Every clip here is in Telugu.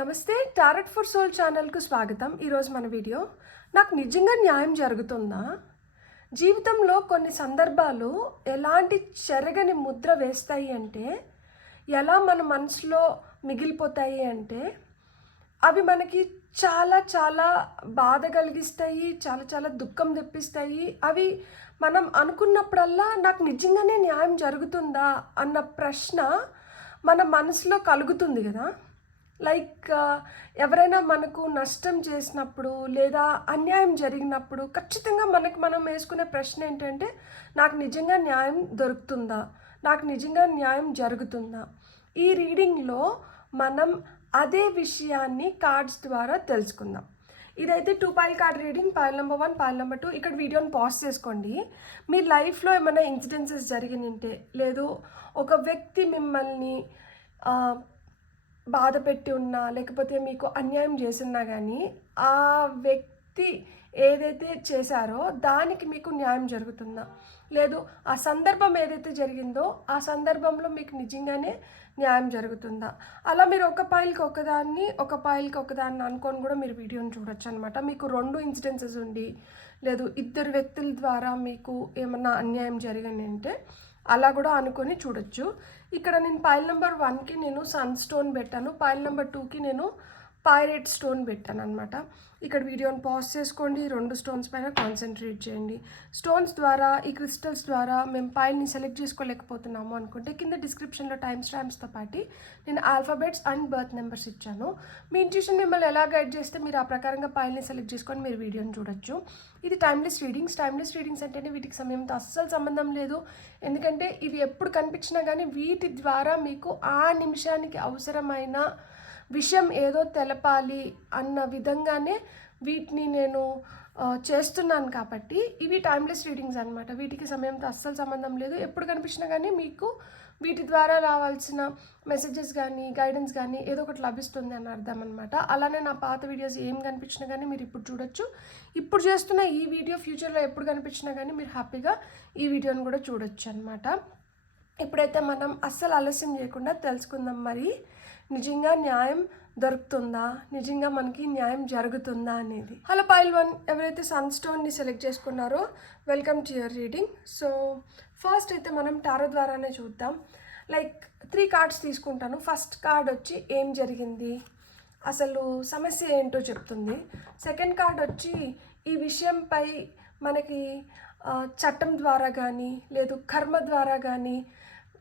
నమస్తే, టారెట్ ఫర్ సోల్ ఛానల్కు స్వాగతం. ఈరోజు మన వీడియో నాకు నిజంగా న్యాయం జరుగుతుందా, జీవితంలో కొన్ని సందర్భాలు ఎలాంటి చెరగని ముద్ర వేస్తాయి అంటే, ఎలా మన మనసులో మిగిలిపోతాయి అంటే అవి మనకి చాలా చాలా బాధ కలిగిస్తాయి, చాలా చాలా దుఃఖం తెప్పిస్తాయి. అవి మనం అనుకున్నప్పుడల్లా నాకు నిజంగానే న్యాయం జరుగుతుందా అన్న ప్రశ్న మన మనసులో కలుగుతుంది కదా. లైక్ ఎవరైనా మనకు నష్టం చేసినప్పుడు లేదా అన్యాయం జరిగినప్పుడు ఖచ్చితంగా మనం వేసుకునే ప్రశ్న ఏంటంటే, నాకు నిజంగా న్యాయం దొరుకుతుందా, నాకు నిజంగా న్యాయం జరుగుతుందా. ఈ రీడింగ్లో మనం అదే విషయాన్ని కార్డ్స్ ద్వారా తెలుసుకుందాం. ఇదైతే 2 pile card reading. Pile number 1, pile number 2. ఇక్కడ వీడియోని పాజ్ చేసుకోండి. మీ లైఫ్లో ఏమైనా ఇన్సిడెన్సెస్ జరిగినంటే, లేదు ఒక వ్యక్తి మిమ్మల్ని బాధ పెట్టి ఉన్నా, లేకపోతే మీకు అన్యాయం చేసినా కానీ ఆ వ్యక్తి ఏదైతే చేశారో దానికి మీకు న్యాయం జరుగుతుందా, లేదు ఆ సందర్భం ఏదైతే జరిగిందో ఆ సందర్భంలో మీకు నిజంగానే న్యాయం జరుగుతుందా. అలా మీరు ఒక పాయిల్కి ఒకదాన్ని అనుకొని కూడా మీరు వీడియోని చూడొచ్చు అనమాట. మీకు 2 ఇన్సిడెన్సెస్ ఉండి, లేదు 2 వ్యక్తుల ద్వారా మీకు ఏమన్నా అన్యాయం జరిగిందంటే అలా కూడా అనుకొని చూడొచ్చు. ఇక్కడ నేను పైల్ నెంబర్ 1కి నేను సన్ స్టోన్ పెట్టాను, పైల్ నెంబర్ 2కి నేను పైరేట్ స్టోన్ పెట్టాను అనమాట. ఇక్కడ వీడియోని పాజ్ చేసుకోండి, 2 స్టోన్స్ పైన కాన్సన్ట్రేట్ చేయండి. స్టోన్స్ ద్వారా, ఈ క్రిస్టల్స్ ద్వారా మేము పైల్ని సెలెక్ట్ చేసుకోలేకపోతున్నాము అనుకుంటే కింద డిస్క్రిప్షన్లో టైమ్ స్టాంప్స్తో పాటు నేను ఆల్ఫాబెట్స్ అండ్ బర్త్ నెంబర్స్ ఇచ్చాను. మీ ఇంట్యూషన్ మిమ్మల్ని ఎలా గైడ్ చేస్తే మీరు ఆ ప్రకారంగా పైల్ని సెలెక్ట్ చేసుకొని మీరు వీడియోని చూడొచ్చు. ఇది టైమ్లెస్ రీడింగ్స్ అంటేనే వీటికి సమయంతో అస్సలు సంబంధం లేదు. ఎందుకంటే ఇవి ఎప్పుడు కనిపించినా కానీ వీటి ద్వారా మీకు ఆ నిమిషానికి అవసరమైన విషయం ఏదో తెలపాలి అన్న విధంగానే వీటిని నేను చేస్తున్నాను. కాబట్టి ఇవి టైమ్లెస్ రీడింగ్స్ అనమాట. వీటికి సమయంతో అస్సలు సంబంధం లేదు. ఎప్పుడు కనిపించినా కానీ మీకు వీటి ద్వారా రావాల్సిన మెసేజెస్ కానీ గైడెన్స్ కానీ ఏదో ఒకటి లభిస్తుంది అని అర్థం అనమాట. అలానే నా పాత వీడియోస్ ఏం కనిపించినా కానీ మీరు ఇప్పుడు చూడొచ్చు. ఇప్పుడు చేస్తున్న ఈ వీడియో ఫ్యూచర్లో ఎప్పుడు కనిపించినా కానీ మీరు హ్యాపీగా ఈ వీడియోని కూడా చూడొచ్చు అనమాట. ఇప్పుడైతే మనం అస్సలు ఆలస్యం చేయకుండా తెలుసుకుందాం, మరి నిజంగా న్యాయం దొరుకుతుందా, నిజంగా మనకి న్యాయం జరుగుతుందా అనేది. హలో పైల్ 1, ఎవరైతే సన్ స్టోన్ని సెలెక్ట్ చేసుకున్నారో welcome to your reading. So first అయితే మనం టారో ద్వారానే చూద్దాం. లైక్ 3 కార్డ్స్ తీసుకుంటాను. ఫస్ట్ కార్డ్ వచ్చి ఏం జరిగింది, అసలు సమస్య ఏంటో చెప్తుంది. సెకండ్ కార్డ్ వచ్చి ఈ విషయంపై మనకి చట్టం ద్వారా కానీ లేదు కర్మ ద్వారా కానీ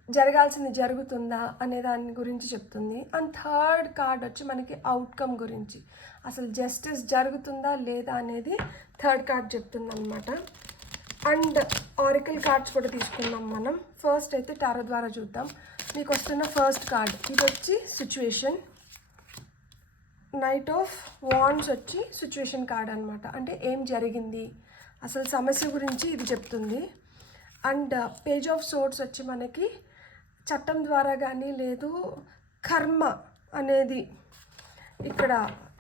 జరగాల్సింది జరుగుతుందా అనే దాని గురించి చెప్తుంది. అండ్ థర్డ్ కార్డ్ వచ్చి మనకి అవుట్కమ్ గురించి, అసలు జస్టిస్ జరుగుతుందా లేదా అనేది థర్డ్ కార్డ్ చెప్తుంది అనమాట. అండ్ ఆరికల్ కార్డ్స్ కూడా తీసుకుందాం మనం. ఫస్ట్ అయితే టారో ద్వారా చూద్దాం. మీకు వస్తున్న ఫస్ట్ కార్డ్ ఇది వచ్చి సిచ్యువేషన్. నైట్ ఆఫ్ వాండ్స్ వచ్చి సిచ్యువేషన్ కార్డ్ అనమాట. అంటే ఏం జరిగింది, అసలు సమస్య గురించి ఇది చెప్తుంది. అండ్ పేజ్ ఆఫ్ సోర్డ్స్ వచ్చి మనకి చట్టం ద్వారా కానీ లేదు కర్మ అనేది ఇక్కడ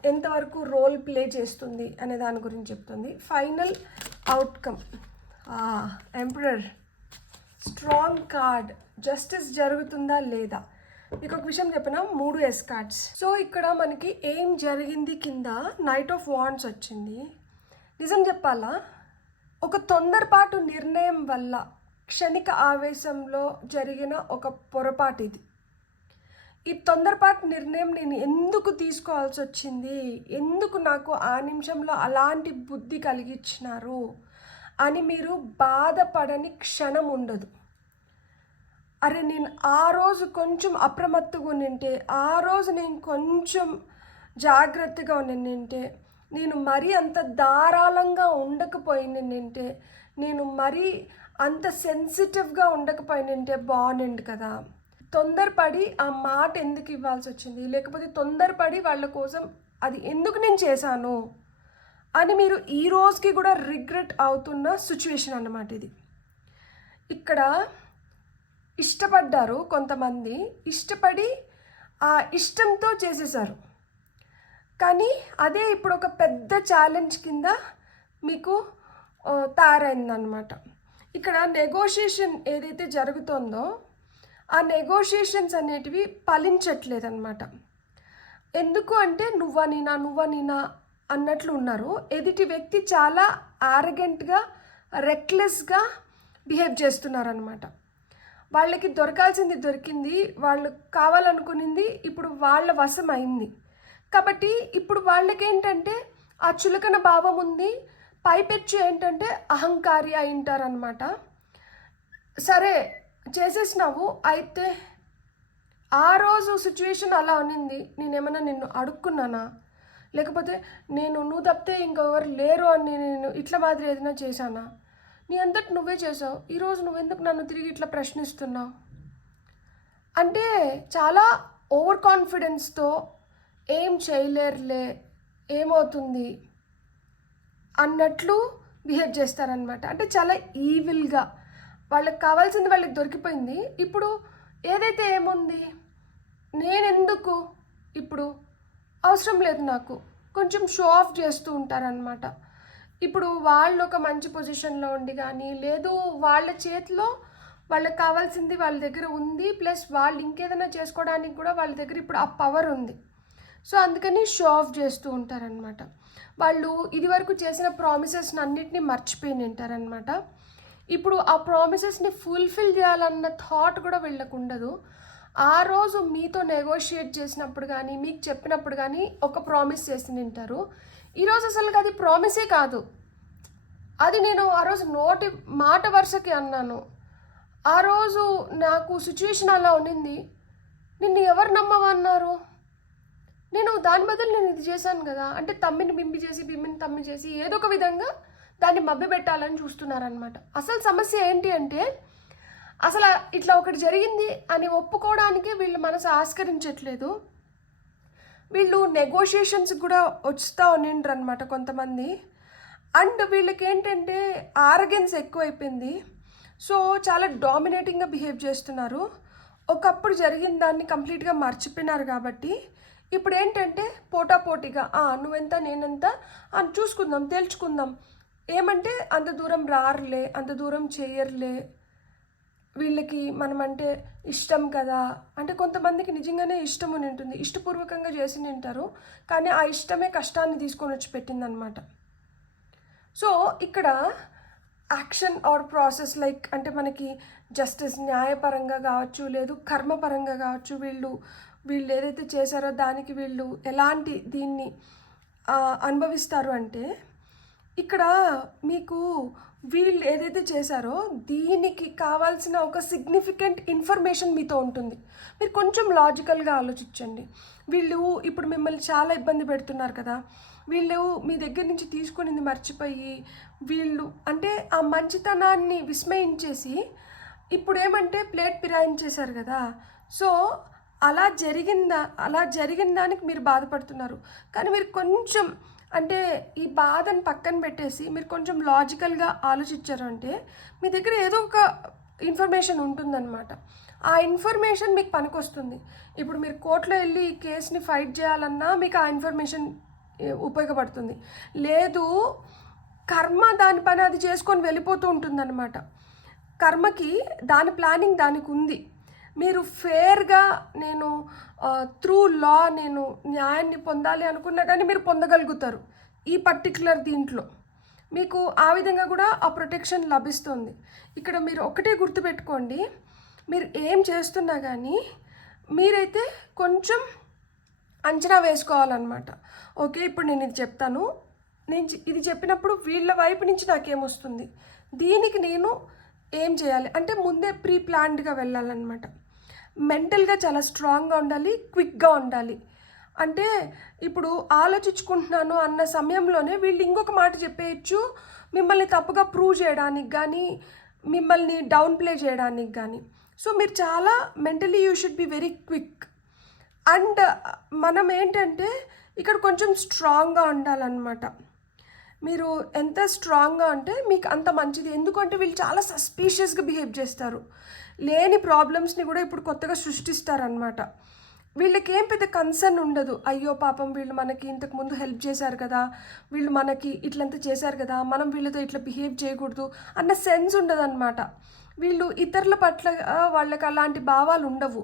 ఎంతవరకు రోల్ ప్లే చేస్తుంది అనే దాని గురించి చెప్తుంది. Final outcome emperor, strong card, justice జరుగుతుందా లేదా. మీకు ఒక విషయం చెప్పిన 3 ఎస్ కార్డ్స్. సో ఇక్కడ మనకి ఏం జరిగింది కింద నైట్ ఆఫ్ వాండ్స్ వచ్చింది. నిజం చెప్పాలా, ఒక తొందరపాటు నిర్ణయం వల్ల క్షణిక ఆవేశంలో జరిగిన ఒక పొరపాటు ఇది. ఈ తొందరపాటు నిర్ణయం నేను ఎందుకు తీసుకోవాల్సి వచ్చింది, ఎందుకు నాకు ఆ నిమిషంలో అలాంటి బుద్ధి కలిగించినారు అని మీరు బాధపడని క్షణం ఉండదు. అరే నేను ఆ రోజు కొంచెం అప్రమత్తుగా ఉండింటే, ఆ రోజు నేను కొంచెం జాగ్రత్తగా ఉండింటే, నేను మరీ అంత ధారాళంగా ఉండకపోయిందంటే, నేను మరీ అంత సెన్సిటివ్గా ఉండకపోయినంటే బాగుండింది కదా. తొందరపడి ఆ మాట ఎందుకు ఇవ్వాల్సి వచ్చింది, లేకపోతే తొందరపడి వాళ్ళ కోసం అది ఎందుకు నేను చేశాను అని మీరు ఈ రోజుకి కూడా రిగ్రెట్ అవుతున్న సిచ్యువేషన్ అన్నమాట ఇది. ఇక్కడ ఇష్టపడ్డారు కొంతమంది, ఇష్టపడి ఆ ఇష్టంతో చేసేసారు. కానీ అదే ఇప్పుడు ఒక పెద్ద ఛాలెంజ్ కింద మీకు తయారైందనమాట. ఇక్కడ నెగోషియేషన్ ఏదైతే జరుగుతుందో ఆ నెగోషియేషన్స్ అనేటివి ఫలించట్లేదన్నమాట. ఎందుకు అంటే నువ్వా నేనా అన్నట్లు ఉన్నారు. ఎదుటి వ్యక్తి చాలా ఆరగెంట్‌గా, రెక్లెస్‌గా బిహేవ్ చేస్తున్నారనమాట. వాళ్ళకి దొరకాల్సింది దొరికింది. వాళ్ళు కావాలనుకునింది ఇప్పుడు వాళ్ళ వశం అయింది. కాబట్టి ఇప్పుడు వాళ్ళకేంటంటే ఆ చులకన భావం ఉంది. పైపెచ్చు ఏంటంటే అహంకారి అయింటారనమాట. సరే చేసేసినావు అయితే ఆ రోజు సిచ్యువేషన్ అలా ఉన్నింది. నేనేమన్నా నిన్ను అడుక్కున్నానా? లేకపోతే నువ్వు తప్పితే ఇంకెవరు లేరు అని నేను ఇట్లా మాదిరి ఏదైనా చేశానా? నీ అంతటి నువ్వే చేసావు. ఈరోజు నువ్వెందుకు నన్ను తిరిగి ఇట్లా ప్రశ్నిస్తున్నావు? అంటే చాలా ఓవర్ కాన్ఫిడెన్స్తో ఏం చేయలేరులే, ఏమవుతుంది అన్నట్లు బిహేవ్ చేస్తారనమాట. అంటే చాలా ఈవిల్గా వాళ్ళకి కావాల్సింది వాళ్ళకి దొరికిపోయింది. ఇప్పుడు ఏదైతే ఏముంది, నేనెందుకు ఇప్పుడు అవసరం లేదు నాకు, కొంచెం షో ఆఫ్ చేస్తూ ఉంటారనమాట. ఇప్పుడు వాళ్ళు ఒక మంచి పొజిషన్లో ఉండి కానీ లేదు వాళ్ళ చేతిలో వాళ్ళకి కావాల్సింది వాళ్ళ దగ్గర ఉంది, ప్లస్ వాళ్ళు ఇంకేదైనా చేసుకోవడానికి కూడా వాళ్ళ దగ్గర ఇప్పుడు ఆ పవర్ ఉంది. సో అందుకని షో ఆఫ్ చేస్తూ ఉంటారనమాట. వాళ్ళు ఇదివరకు చేసిన ప్రామిసెస్ని అన్నిటినీ మర్చిపోయి ఉంటారనమాట. ఇప్పుడు ఆ ప్రామిసెస్ని ఫుల్ఫిల్ చేయాలన్న థాట్ కూడా వీళ్ళకుండదు. ఆ రోజు మీతో నెగోషియేట్ చేసినప్పుడు కానీ మీకు చెప్పినప్పుడు కానీ ఒక ప్రామిస్ చేసి తింటారు. ఈరోజు అసలు అది ప్రామిసే కాదు. అది నేను ఆ రోజు నోటి మాట వరుసకి అన్నాను. ఆ రోజు నాకు సిచ్యువేషన్ అలా ఉన్నింది. నిన్ను ఎవరు నమ్మమన్నారు? నేను దాని బదులు నేను ఇది చేశాను కదా. అంటే తమ్మిని బింబి చేసి బింబిని తమ్మి చేసి ఏదో ఒక విధంగా దాన్ని మభ్య పెట్టాలని చూస్తున్నారనమాట. అసలు సమస్య ఏంటి అంటే అసలు ఇట్లా ఒకటి జరిగింది అని ఒప్పుకోవడానికి వీళ్ళు మనసు ఆస్కరించట్లేదు. వీళ్ళు నెగోషియేషన్స్ కూడా వస్తూ ఉండిండ్రు అనమాట కొంతమంది. అండ్ వీళ్ళకి ఏంటంటే ఆరగెన్స్ ఎక్కువైపోయింది. సో చాలా డామినేటింగ్గా బిహేవ్ చేస్తున్నారు. ఒకప్పుడు జరిగిన దాన్ని కంప్లీట్గా మర్చిపోయినారు కాబట్టి ఇప్పుడు ఏంటంటే పోటాపోటీగా నువ్వెంత నేనెంత అని చూసుకుందాం, తేల్చుకుందాం. ఏమంటే అంత దూరం రారులే, అంత దూరం చేయరులే, వీళ్ళకి మనమంటే ఇష్టం కదా. అంటే కొంతమందికి నిజంగానే ఇష్టం అని ఉంటుంది, ఇష్టపూర్వకంగా చేసి తింటారు, కానీ ఆ ఇష్టమే కష్టాన్ని తీసుకొని వచ్చి పెట్టిందనమాట. సో ఇక్కడ యాక్షన్ ఆర్ ప్రాసెస్ లైక్ అంటే మనకి జస్టిస్ న్యాయపరంగా కావచ్చు, లేదు కర్మపరంగా కావచ్చు, వీళ్ళు ఏదైతే చేశారో దానికి వీళ్ళు ఎలాంటి దీన్ని అనుభవిస్తారు అంటే ఇక్కడ మీకు వీళ్ళు ఏదైతే చేశారో దీనికి కావాల్సిన ఒక సిగ్నిఫికెంట్ ఇన్ఫర్మేషన్ మీతో ఉంటుంది. మీరు కొంచెం లాజికల్గా ఆలోచించండి. వీళ్ళు ఇప్పుడు మిమ్మల్ని చాలా ఇబ్బంది పెడుతున్నారు కదా. వీళ్ళు మీ దగ్గర నుంచి తీసుకునింది మర్చిపోయి వీళ్ళు అంటే ఆ మంచితనాన్ని విస్మయించేసి ఇప్పుడు ఏమంటే ప్లేట్ ఫిరాయించేశారు కదా. సో అలా జరిగిన దానికి మీరు బాధపడుతున్నారు. కానీ మీరు కొంచెం అంటే ఈ బాధను పక్కన పెట్టేసి మీరు కొంచెం లాజికల్గా ఆలోచించారు అంటే మీ దగ్గర ఏదో ఒక ఇన్ఫర్మేషన్ ఉంటుందన్నమాట. ఆ ఇన్ఫర్మేషన్ మీకు పనికొస్తుంది. ఇప్పుడు మీరు కోర్టులో వెళ్ళి ఈ కేసుని ఫైట్ చేయాలన్నా మీకు ఆ ఇన్ఫర్మేషన్ ఉపయోగపడుతుంది. లేదు కర్మ దాని పని అది చేసుకొని వెళ్ళిపోతూ ఉంటుందన్నమాట. కర్మకి దాని ప్లానింగ్ దానికి ఉంది. మీరు ఫేర్గా నేను త్రూ లా నేను న్యాయాన్ని పొందాలి అనుకున్నా కానీ మీరు పొందగలుగుతారు. ఈ పర్టిక్యులర్ దీంట్లో మీకు ఆ విధంగా కూడా ఆ ప్రొటెక్షన్ లభిస్తుంది. ఇక్కడ మీరు ఒకటే గుర్తుపెట్టుకోండి, మీరు ఏం చేస్తున్నా కానీ మీరైతే కొంచెం అంచనా వేసుకోవాలన్నమాట. ఓకే, ఇప్పుడు నేను ఇది చెప్తాను, ఇది చెప్పినప్పుడు వీళ్ళ వైపు నుంచి నాకేమొస్తుంది, దీనికి నేను ఏం చేయాలి అంటే ముందే ప్రీ ప్లాన్డ్గా వెళ్ళాలన్నమాట. మెంటల్గా చాలా స్ట్రాంగ్గా ఉండాలి, క్విక్గా ఉండాలి. అంటే ఇప్పుడు ఆలోచించుకుంటున్నాను అన్న సమయంలోనే వీళ్ళు ఇంకొక మాట చెప్పేయచ్చు, మిమ్మల్ని తప్పుగా ప్రూవ్ చేయడానికి కానీ మిమ్మల్ని డౌన్ ప్లే చేయడానికి కానీ. సో మీరు చాలా mentally you should be very quick. And మనం ఏంటంటే ఇక్కడ కొంచెం స్ట్రాంగ్గా ఉండాలన్నమాట. మీరు ఎంత స్ట్రాంగ్గా అంటే మీకు అంత మంచిది. ఎందుకంటే వీళ్ళు చాలా సస్పీషియస్గా బిహేవ్ చేస్తారు. లేని ప్రాబ్లమ్స్ని కూడా ఇప్పుడు కొత్తగా సృష్టిస్తారనమాట. వీళ్ళకి ఏం పెద్ద కన్సర్న్ ఉండదు. అయ్యో పాపం వీళ్ళు మనకి ఇంతకుముందు హెల్ప్ చేశారు కదా, వీళ్ళు మనకి ఇట్లంతా చేశారు కదా, మనం వీళ్ళతో ఇట్లా బిహేవ్ చేయకూడదు అన్న సెన్స్ ఉండదు అనమాట. వీళ్ళు ఇతరుల పట్ల వాళ్ళకి అలాంటి భావాలు ఉండవు.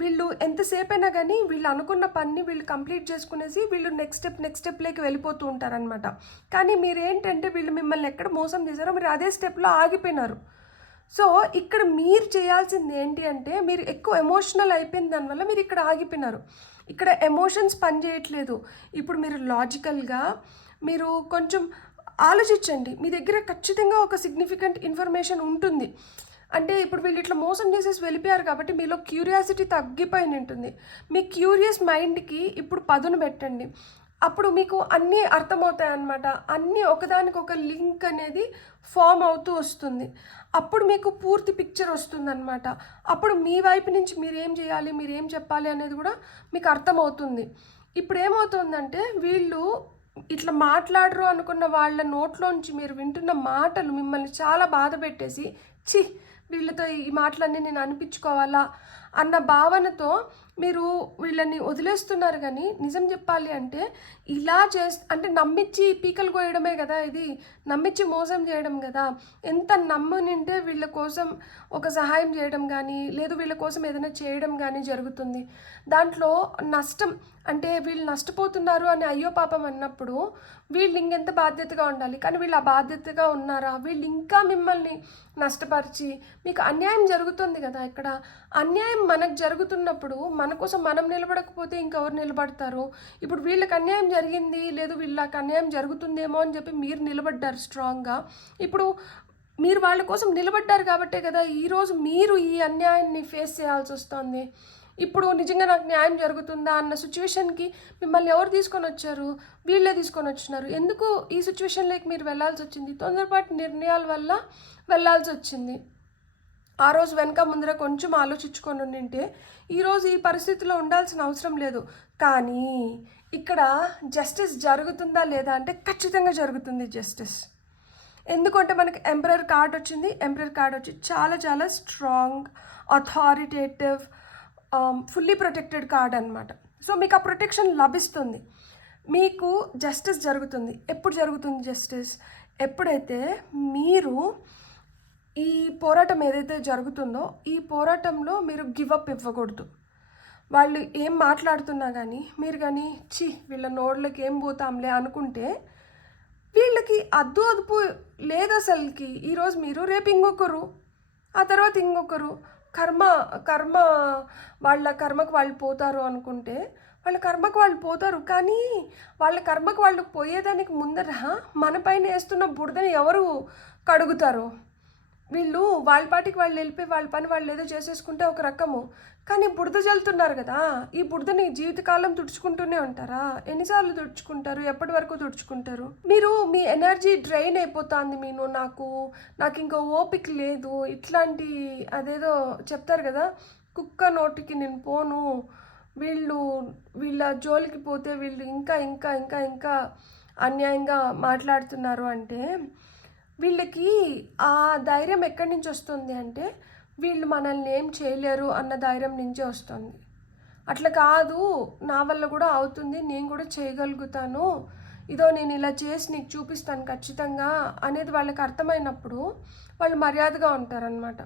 వీళ్ళు ఎంతసేపైనా కానీ వీళ్ళు అనుకున్న పని వీళ్ళు కంప్లీట్ చేసుకునేసి వీళ్ళు నెక్స్ట్ స్టెప్లోకి వెళ్ళిపోతూ ఉంటారనమాట. కానీ మీరేంటంటే వీళ్ళు మిమ్మల్ని ఎక్కడ మోసం చేశారో మీరు అదే స్టెప్లో ఆగిపోయినారు. సో ఇక్కడ మీరు చేయాల్సింది ఏంటి అంటే, మీరు ఎక్కువ ఎమోషనల్ అయిపోయిన దానివల్ల మీరు ఇక్కడ ఆగిపోయినారు. ఇక్కడ ఎమోషన్స్ పనిచేయట్లేదు. ఇప్పుడు మీరు లాజికల్గా మీరు కొంచెం ఆలోచించండి. మీ దగ్గర ఖచ్చితంగా ఒక సిగ్నిఫికెంట్ ఇన్ఫర్మేషన్ ఉంటుంది. అంటే ఇప్పుడు వీళ్ళు ఇట్లా మోసం చేసేసి వెళ్ళిపోయారు కాబట్టి మీలో క్యూరియాసిటీ తగ్గిపోయి ఉంటుంది. మీ క్యూరియస్ మైండ్కి ఇప్పుడు పదును పెట్టండి. అప్పుడు మీకు అన్నీ అర్థమవుతాయి అన్నమాట. అన్నీ ఒకదానికి ఒక లింక్ అనేది ఫామ్ అవుతూ వస్తుంది. అప్పుడు మీకు పూర్తి పిక్చర్ వస్తుందన్నమాట. అప్పుడు మీ వైపు నుంచి మీరేం చేయాలి, మీరేం చెప్పాలి అనేది కూడా మీకు అర్థమవుతుంది. ఇప్పుడు ఏమవుతుందంటే, వీళ్ళు ఇట్లా మాట్లాడరు అనుకున్న వాళ్ళ నోట్లోంచి మీరు వింటున్న మాటలు మిమ్మల్ని చాలా బాధ పెట్టేసి, ఛీ వీళ్ళతో ఈ మాటలన్నీ నేను అనిపించుకోవాలా అన్న భావనతో మీరు వీళ్ళని వదిలేస్తున్నారు. కానీ నిజం చెప్పాలి అంటే ఇలా అంటే నమ్మించి పీకలు కోయడమే కదా ఇది, నమ్మించి మోసం చేయడం కదా. ఎంత నమ్మనింటే వీళ్ళ కోసం ఒక సహాయం చేయడం కానీ, లేదు వీళ్ళ కోసం ఏదైనా చేయడం కానీ జరుగుతుంది. దాంట్లో నష్టం అంటే వీళ్ళు నష్టపోతున్నారు అని అయ్యో పాపం అన్నప్పుడు వీళ్ళు ఇంకెంత బాధ్యతగా ఉండాలి. కానీ వీళ్ళు ఆ బాధ్యతగా ఉన్నారా? వీళ్ళు ఇంకా మిమ్మల్ని నష్టపరిచి మీకు అన్యాయం జరుగుతుంది కదా. ఇక్కడ అన్యాయం మనకు జరుగుతున్నప్పుడు మన కోసం మనం నిలబడకపోతే ఇంకెవరు నిలబడతారు? ఇప్పుడు వీళ్ళకి అన్యాయం జరిగింది, లేదు వీళ్ళకి అన్యాయం జరుగుతుందేమో అని చెప్పి మీరు నిలబడ్డారు స్ట్రాంగ్గా. ఇప్పుడు మీరు వాళ్ళ కోసం నిలబడ్డారు కాబట్టే కదా ఈరోజు మీరు ఈ అన్యాయాన్ని ఫేస్ చేయాల్సి వస్తుంది. ఇప్పుడు నిజంగా నాకు న్యాయం జరుగుతుందా అన్న సిచ్యువేషన్కి మిమ్మల్ని ఎవరు తీసుకొని వచ్చారు? వీళ్ళే తీసుకొని వచ్చినారు. ఎందుకు ఈ సిచ్యువేషన్లోకి మీరు వెళ్ళాల్సి వచ్చింది? తొందరపాటు నిర్ణయాల వల్ల వెళ్ళాల్సి వచ్చింది. ఆ రోజు వెనక ముందర కొంచెం ఆలోచించుకొని ఉండింటే ఈరోజు ఈ పరిస్థితిలో ఉండాల్సిన అవసరం లేదు. కానీ ఇక్కడ జస్టిస్ జరుగుతుందా లేదా అంటే ఖచ్చితంగా జరుగుతుంది జస్టిస్. ఎందుకంటే మనకి ఎంపరర్ కార్డ్ వచ్చింది. ఎంపరర్ కార్డ్ వచ్చి చాలా చాలా strong, authoritative, fully protected card అనమాట. సో మీకు ఆ ప్రొటెక్షన్ లభిస్తుంది. మీకు జస్టిస్ జరుగుతుంది. ఎప్పుడు జరుగుతుంది జస్టిస్? ఎప్పుడైతే మీరు ఈ పోరాటం ఏదైతే జరుగుతుందో ఈ పోరాటంలో మీరు గివప్ ఇవ్వకూడదు. వాళ్ళు ఏం మాట్లాడుతున్నా కానీ మీరు కానీ వీళ్ళ నోళ్ళకి ఏం పోతాంలే అనుకుంటే వీళ్ళకి అదుపు లేదు అసలుకి. ఈరోజు మీరు, రేపు ఇంకొకరు, ఆ తర్వాత ఇంకొకరు. కర్మ వాళ్ళ కర్మకు వాళ్ళు పోతారు అనుకుంటే వాళ్ళ కర్మకు వాళ్ళు పోతారు. కానీ వాళ్ళ కర్మకు వాళ్ళు పోయేదానికి ముందర మన పైన వేస్తున్న బురదని ఎవరు కడుగుతారు? వీళ్ళు వాళ్ళ పాటికి వాళ్ళు వెళ్ళిపోయి వాళ్ళ పని వాళ్ళు ఏదో చేసేసుకుంటే ఒక రకము. కానీ బురద జల్లుతున్నారు కదా, ఈ బురదని జీవితకాలం తుడుచుకుంటూనే ఉంటారా? ఎన్నిసార్లు తుడుచుకుంటారు? ఎప్పటి వరకు తుడుచుకుంటారు? మీరు మీ ఎనర్జీ డ్రైన్ అయిపోతుంది. నాకు ఇంకా ఓపిక లేదు, ఇట్లాంటి అదేదో చెప్తారు కదా, కుక్క నోటికి నేను పోను, వీళ్ళ జోలికి పోతే వీళ్ళు ఇంకా ఇంకా ఇంకా ఇంకా అన్యాయంగా మాట్లాడుతున్నారు అంటే వీళ్ళకి ఆ ధైర్యం ఎక్కడి నుంచి వస్తుంది అంటే వీళ్ళు మనల్ని ఏం చేయలేరు అన్న ధైర్యం నుంచే వస్తుంది. అట్లా కాదు, నా వల్ల కూడా అవుతుంది, నేను కూడా చేయగలుగుతాను, ఇదో నేను ఇలా చేసి నీకు చూపిస్తాను ఖచ్చితంగా అనేది వాళ్ళకి అర్థమైనప్పుడు వాళ్ళు మర్యాదగా ఉంటారనమాట.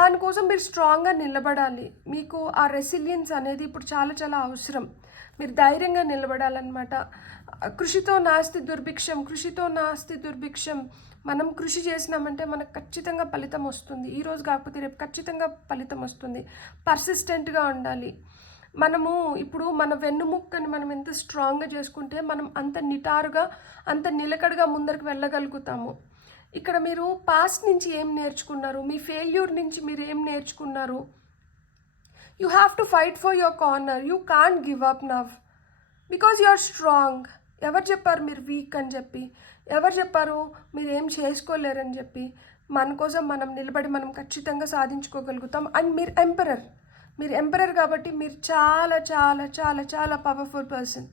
దానికోసం మీరు స్ట్రాంగ్గా నిలబడాలి. మీకు ఆ రెసిలియన్స్ అనేది ఇప్పుడు చాలా చాలా అవసరం. మీరు ధైర్యంగా నిలబడాలన్నమాట. కృషితో నాస్తి దుర్భిక్షం. మనం కృషి చేసినామంటే మనకు ఖచ్చితంగా ఫలితం వస్తుంది. ఈరోజు కాకపోతే రేపు ఖచ్చితంగా ఫలితం వస్తుంది. పర్సిస్టెంట్గా ఉండాలి. మనము ఇప్పుడు మన వెన్నుముక్కని మనం ఎంత స్ట్రాంగ్గా చేసుకుంటే మనం అంత నిటారుగా, అంత నిలకడగా ముందరికి వెళ్ళగలుగుతాము. ఇక్కడ మీరు పాస్ట్ నుంచి ఏం నేర్చుకున్నారు? మీ ఫెయిల్యూర్ నుంచి మీరు ఏం నేర్చుకున్నారు? You have to fight for your corner. You can't give up now because you are strong. ఎవరు చెప్పారు మీరు వీక్ అని చెప్పి? ఎవరు చెప్పారు మీరు ఏం చేసుకోలేరని చెప్పి? మన కోసం మనం నిలబడి మనం ఖచ్చితంగా సాధించుకోగలుగుతాం. అండ్ మీరు ఎంపరర్ కాబట్టి మీరు చాలా చాలా చాలా చాలా పవర్ఫుల్ పర్సన్.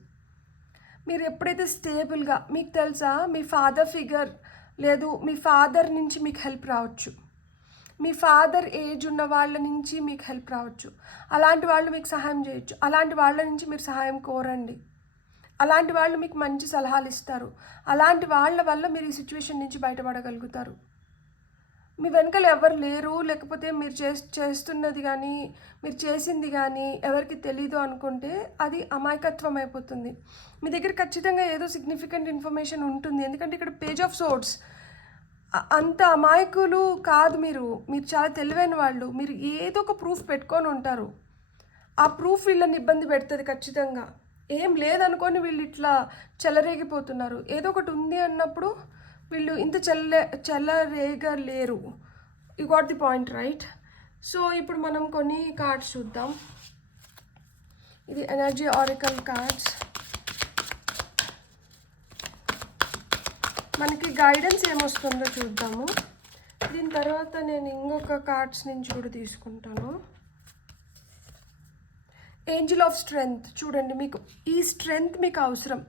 మీరు ఎప్పుడైతే స్టేబుల్గా, మీకు తెలుసా మీ ఫాదర్ ఫిగర్ లేదు, మీ ఫాదర్ నుంచి మీకు హెల్ప్ రావచ్చు, మీ ఫాదర్ ఏజ్ ఉన్న వాళ్ళ నుంచి మీకు హెల్ప్ రావచ్చు, అలాంటి వాళ్ళు మీకు సహాయం చేయొచ్చు. అలాంటి వాళ్ళ నుంచి మీరు సహాయం కోరండి. అలాంటి వాళ్ళు మీకు మంచి సలహాలు ఇస్తారు. అలాంటి వాళ్ళ వల్ల మీరు ఈ సిచ్యువేషన్ నుంచి బయటపడగలుగుతారు. మీ వెనకాల ఎవరు లేరు, లేకపోతే మీరు చేస్తున్నది కానీ మీరు చేసింది కానీ ఎవరికి తెలీదు అనుకుంటే అది అమాయకత్వం అయిపోతుంది. మీ దగ్గర ఖచ్చితంగా ఏదో సిగ్నిఫికెంట్ ఇన్ఫర్మేషన్ ఉంటుంది. ఎందుకంటే ఇక్కడ పేజ్ ఆఫ్ సోర్డ్స్. అంత అమాయకులు కాదు మీరు, మీరు చాలా తెలివైన వాళ్ళు. మీరు ఏదో ఒక ప్రూఫ్ పెట్టుకొని ఉంటారు. ఆ ప్రూఫ్ వీళ్ళని ఇబ్బంది పెడుతుంది ఖచ్చితంగా. ఏం లేదనుకొని వీళ్ళు ఇట్లా చెలరేగిపోతున్నారు. ఏదో ఒకటి ఉంది అన్నప్పుడు వీళ్ళు ఇంత చెలరేగలేరు. You got the point right? So ఇప్పుడు మనం కొన్ని కార్డ్స్ చూద్దాం. ఇది ఎనర్జీ ఆరికల్ కార్డ్స్. మనకి గైడెన్స్ ఏమొస్తుందో చూద్దాము. దీని తర్వాత నేను ఇంకొక కార్డ్స్ నుంచి కూడా తీసుకుంటాను. Angel of strength. చూడండి, మీకు ఈ స్ట్రెంగ్త్ మీకు అవసరం.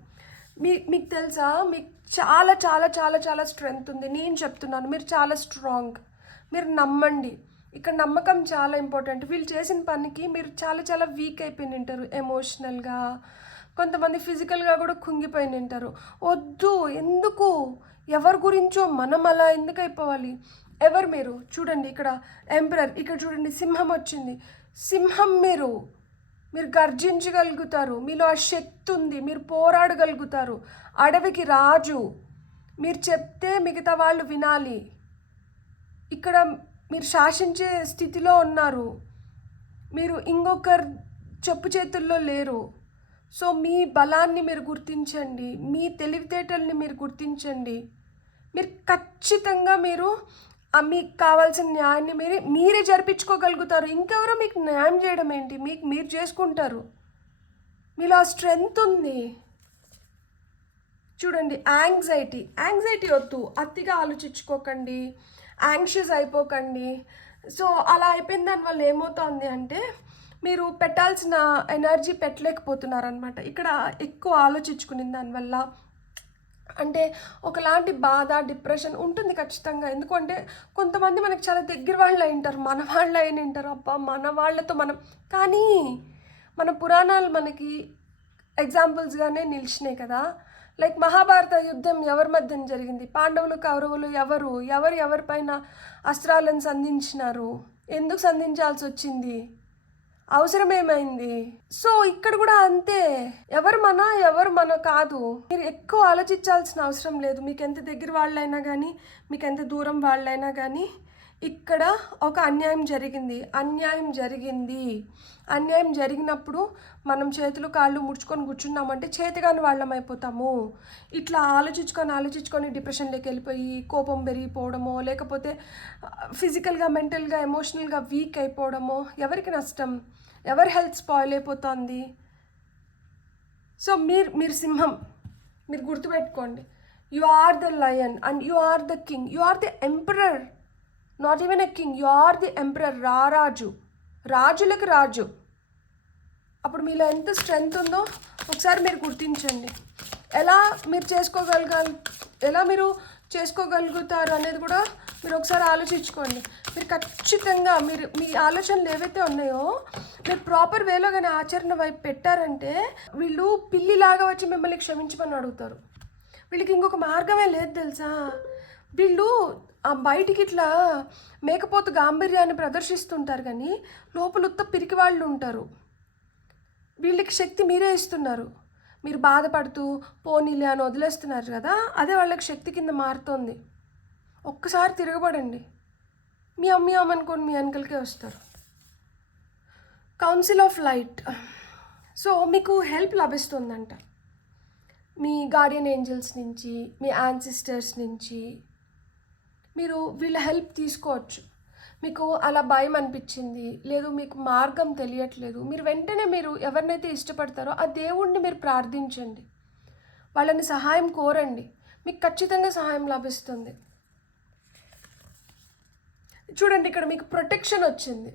మీకు తెలుసా, మీకు చాలా చాలా చాలా చాలా స్ట్రెంగ్త్ ఉంది. నేను చెప్తున్నాను, మీరు చాలా స్ట్రాంగ్. మీరు నమ్మండి. ఇక్కడ నమ్మకం చాలా ఇంపార్టెంట్. వీళ్ళు చేసిన పనికి మీరు చాలా చాలా వీక్ అయిపోయి ఉంటారు ఎమోషనల్గా. కొంతమంది ఫిజికల్గా కూడా కుంగిపోయి ఉంటారు. వద్దు, ఎందుకు, ఎవరి గురించో మనం అలా ఎందుకు అయిపోవాలి? ఎవరు మీరు? చూడండి ఇక్కడ ఎంపరర్, ఇక్కడ చూడండి సింహం వచ్చింది. సింహం మీరు గర్జించగలుగుతారు. మీలో ఆ శక్తి ఉంది. మీరు పోరాడగలుగుతారు. అడవికి రాజు. మీరు చెప్తే మిగతా వాళ్ళు వినాలి. ఇక్కడ మీరు శాసించే స్థితిలో ఉన్నారు. మీరు ఇంకొకరు చెప్పు చేతుల్లో లేరు. సో మీ బలాన్ని మీరు గుర్తించండి. మీ తెలివితేటల్ని మీరు గుర్తించండి. మీరు ఖచ్చితంగా మీకు కావాల్సిన న్యాయాన్ని మీరే జరిపించుకోగలుగుతారు. ఇంకెవరో మీకు న్యాయం చేయడం ఏంటి? మీరు చేసుకుంటారు. మీలో ఆ స్ట్రెంగ్త్ ఉంది. చూడండి, యాంగ్జైటీ వద్దు. అతిగా ఆలోచించుకోకండి, యాంగ్షియస్ అయిపోకండి. సో అలా అయిపోయిన దానివల్ల ఏమవుతుంది అంటే మీరు పెట్టాల్సిన ఎనర్జీ పెట్టలేకపోతున్నారనమాట. ఇక్కడ ఎక్కువ ఆలోచించుకునే దానివల్ల అంటే ఒకలాంటి బాధ, డిప్రెషన్ ఉంటుంది ఖచ్చితంగా. ఎందుకంటే కొంతమంది మనకు చాలా దగ్గర వాళ్ళు అయింటారు, మన వాళ్ళు అయినంటారు. అబ్బా, మన వాళ్ళతో మనం. కానీ మన పురాణాలు మనకి ఎగ్జాంపుల్స్గానే నిలిచినాయి కదా. లైక్ మహాభారత యుద్ధం ఎవరి మధ్యన జరిగింది? పాండవులు కౌరవులు. ఎవరిపైన అస్త్రాలను సంధించినారు? ఎందుకు సంధించాల్సి వచ్చింది? అవసరం ఏమైంది? సో ఇక్కడ కూడా అంతే. ఎవరు మన కాదు. మీరు ఎక్కువ ఆలోచించాల్సిన అవసరం లేదు. మీకు ఎంత దగ్గర వాళ్ళైనా కానీ, మీకు ఎంత దూరం వాళ్ళైనా కానీ, ఇక్కడ ఒక అన్యాయం జరిగినప్పుడు మనం చేతులు కాళ్ళు ముడుచుకొని కూర్చున్నామంటే చేతగాని వాళ్ళం అయిపోతాము. ఇట్లా ఆలోచించుకొని డిప్రెషన్లోకి వెళ్ళిపోయి కోపం పెరిగిపోవడమో, లేకపోతే ఫిజికల్గా, మెంటల్గా, ఎమోషనల్గా వీక్ అయిపోవడమో ఎవరికి నష్టం? ఎవరి హెల్త్ స్పాయిల్ అయిపోతుంది? సో మీరు సింహం. మీరు గుర్తుపెట్టుకోండి, you are the lion and you are the king. You are the emperor, not even a king. You are the emperor, రాజులకు రాజు. అప్పుడు మీలో ఎంత స్ట్రెంగ్త్ ఉందో ఒకసారి మీరు గుర్తించండి. ఎలా మీరు చేసుకోగలుగుతారు అనేది కూడా మీరు ఒకసారి ఆలోచించుకోండి. మీరు ఖచ్చితంగా మీ ఆలోచనలు ఏవైతే ఉన్నాయో మీరు ప్రాపర్ వేలో కానీ ఆచరణ వైపు పెట్టారంటే వీళ్ళు పిల్లిలాగా వచ్చి మిమ్మల్ని క్షమించమని అడుగుతారు. వీళ్ళకి ఇంకొక మార్గమే లేదు తెలుసా. వీళ్ళు బయటికి ఇట్లా మేకపోతు గాంభీర్యాన్ని ప్రదర్శిస్తుంటారు కానీ లోపల ఉత్త పిరికి వాళ్ళు ఉంటారు. వీళ్ళకి శక్తి మీరే ఇస్తున్నారు. మీరు బాధపడుతూ పోనీలే అని వదిలేస్తున్నారు కదా, అదే వాళ్ళకి శక్తి కింద మారుతుంది. ఒక్కసారి తిరగబడండి, మీ అమ్మనుకోండి, మీ వెనకలకే వస్తారు. Council of light. సో మీకు హెల్ప్ లభిస్తుందంట మీ గార్డియన్ ఏంజల్స్ నుంచి, మీ యాన్సిస్టర్స్ నుంచి. మీరు వీళ్ళ హెల్ప్ తీసుకోవచ్చు. మీకు అలా భయం అనిపించింది, లేదు మీకు మార్గం తెలియట్లేదు, మీరు వెంటనే ఎవరినైతే ఇష్టపడతారో ఆ దేవుణ్ణి మీరు ప్రార్థించండి, వాళ్ళని సహాయం కోరండి. మీకు ఖచ్చితంగా సహాయం లభిస్తుంది. చూడండి, ఇక్కడ మీకు ప్రొటెక్షన్ వచ్చింది.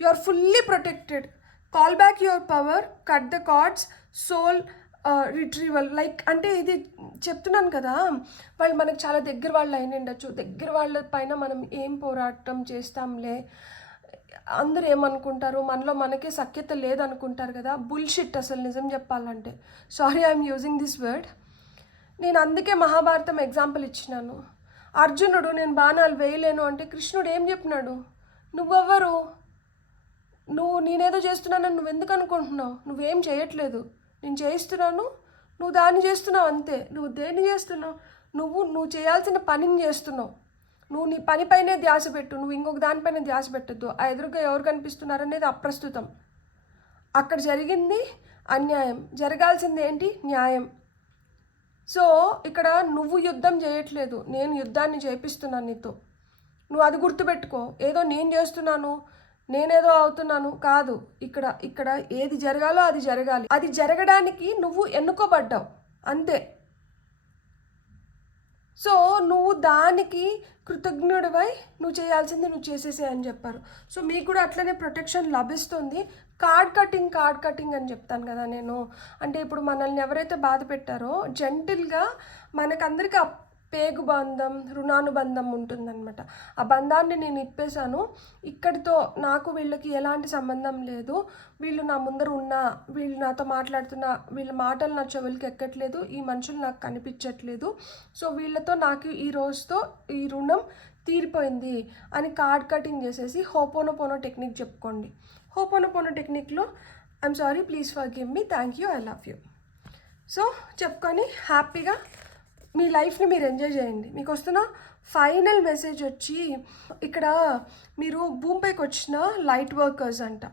You are fully protected. Call back your power, cut the cards, soul retrieval. Like అంటే ఇది చెప్తున్నాను కదా, వాళ్ళు మనకు చాలా దగ్గర వాళ్ళు అయిన ఉండొచ్చు. దగ్గర వాళ్ళ పైన మనం ఏం పోరాటం చేస్తాంలే, అందరూ ఏమనుకుంటారు, మనలో మనకే సఖ్యత లేదనుకుంటారు కదా. బుల్షిట్ అసలు నిజం చెప్పాలంటే. Sorry, I'm using this word. నేను అందుకే మహాభారతం ఎగ్జాంపుల్ ఇచ్చినాను. అర్జునుడు నేను బాణాలు వేయలేను అంటే కృష్ణుడు ఏం చెప్పినాడు, నువ్వెవ్వరు, నేనేదో చేస్తున్నానని నువ్వు ఎందుకు అనుకుంటున్నావు, నువ్వేం చేయట్లేదు, నేను చేయిస్తున్నాను, నువ్వు దాన్ని చేస్తున్నావు అంతే. నువ్వు దేన్ని చేస్తున్నావు, నువ్వు చేయాల్సిన పనిని చేస్తున్నావు. నువ్వు నీ పనిపైనే ధ్యాస పెట్టు, నువ్వు ఇంకొక దానిపైన ధ్యాస పెట్టద్దు. ఆ ఎదురుగా ఎవరు కనిపిస్తున్నారనేది అప్రస్తుతం. అక్కడ జరిగింది అన్యాయం, జరగాల్సింది ఏంటి, న్యాయం. సో ఇక్కడ నువ్వు యుద్ధం చేయట్లేదు, నేను యుద్ధాన్ని చేపిస్తున్నాను నీతో. నువ్వు అది గుర్తుపెట్టుకో. ఏదో నేను చేస్తున్నాను, నేనేదో అవుతున్నాను కాదు. ఇక్కడ ఏది జరగాలో అది జరగాలి. అది జరగడానికి నువ్వు ఎన్నుకోబడ్డావు అంతే. సో నువ్వు దానికి కృతజ్ఞుడివై నువ్వు చేయాల్సింది నువ్వు చేసేసే అని చెప్పారు. సో మీకు కూడా అట్లనే ప్రొటెక్షన్ లభిస్తుంది. కార్డ్ కటింగ్ అని చెప్తాను కదా నేను. అంటే ఇప్పుడు మనల్ని ఎవరైతే బాధ పెట్టారో జెంటిల్గా మనకందరికీ పేగు బంధం, రుణానుబంధం ఉంటుందన్నమాట. ఆ బంధాన్ని నేను ఇప్పేశాను, ఇక్కడితో నాకు వీళ్ళకి ఎలాంటి సంబంధం లేదు, వీళ్ళు నా ముందర ఉన్నా, వీళ్ళు నాతో మాట్లాడుతున్నా, వీళ్ళ మాటలు నా చెవులకి ఎక్కట్లేదు, ఈ మనుషులు నాకు కనిపించట్లేదు, సో వీళ్ళతో నాకు ఈ రోజుతో ఈ రుణం తీరిపోయింది అని కార్డ్ కటింగ్ చేసేసి హోపోనోపోనో టెక్నిక్ చెప్పుకోండి. హోపోనోపోనో టెక్నిక్లో I'm sorry, please forgive me, thank you, I love you. So చెప్పుకొని హ్యాపీగా మీ లైఫ్ని మీరు ఎంజాయ్ చేయండి. మీకు వస్తున్న ఫైనల్ మెసేజ్ వచ్చి, ఇక్కడ మీరు భూమిపైకి వచ్చిన లైట్ వర్కర్స్ అంట.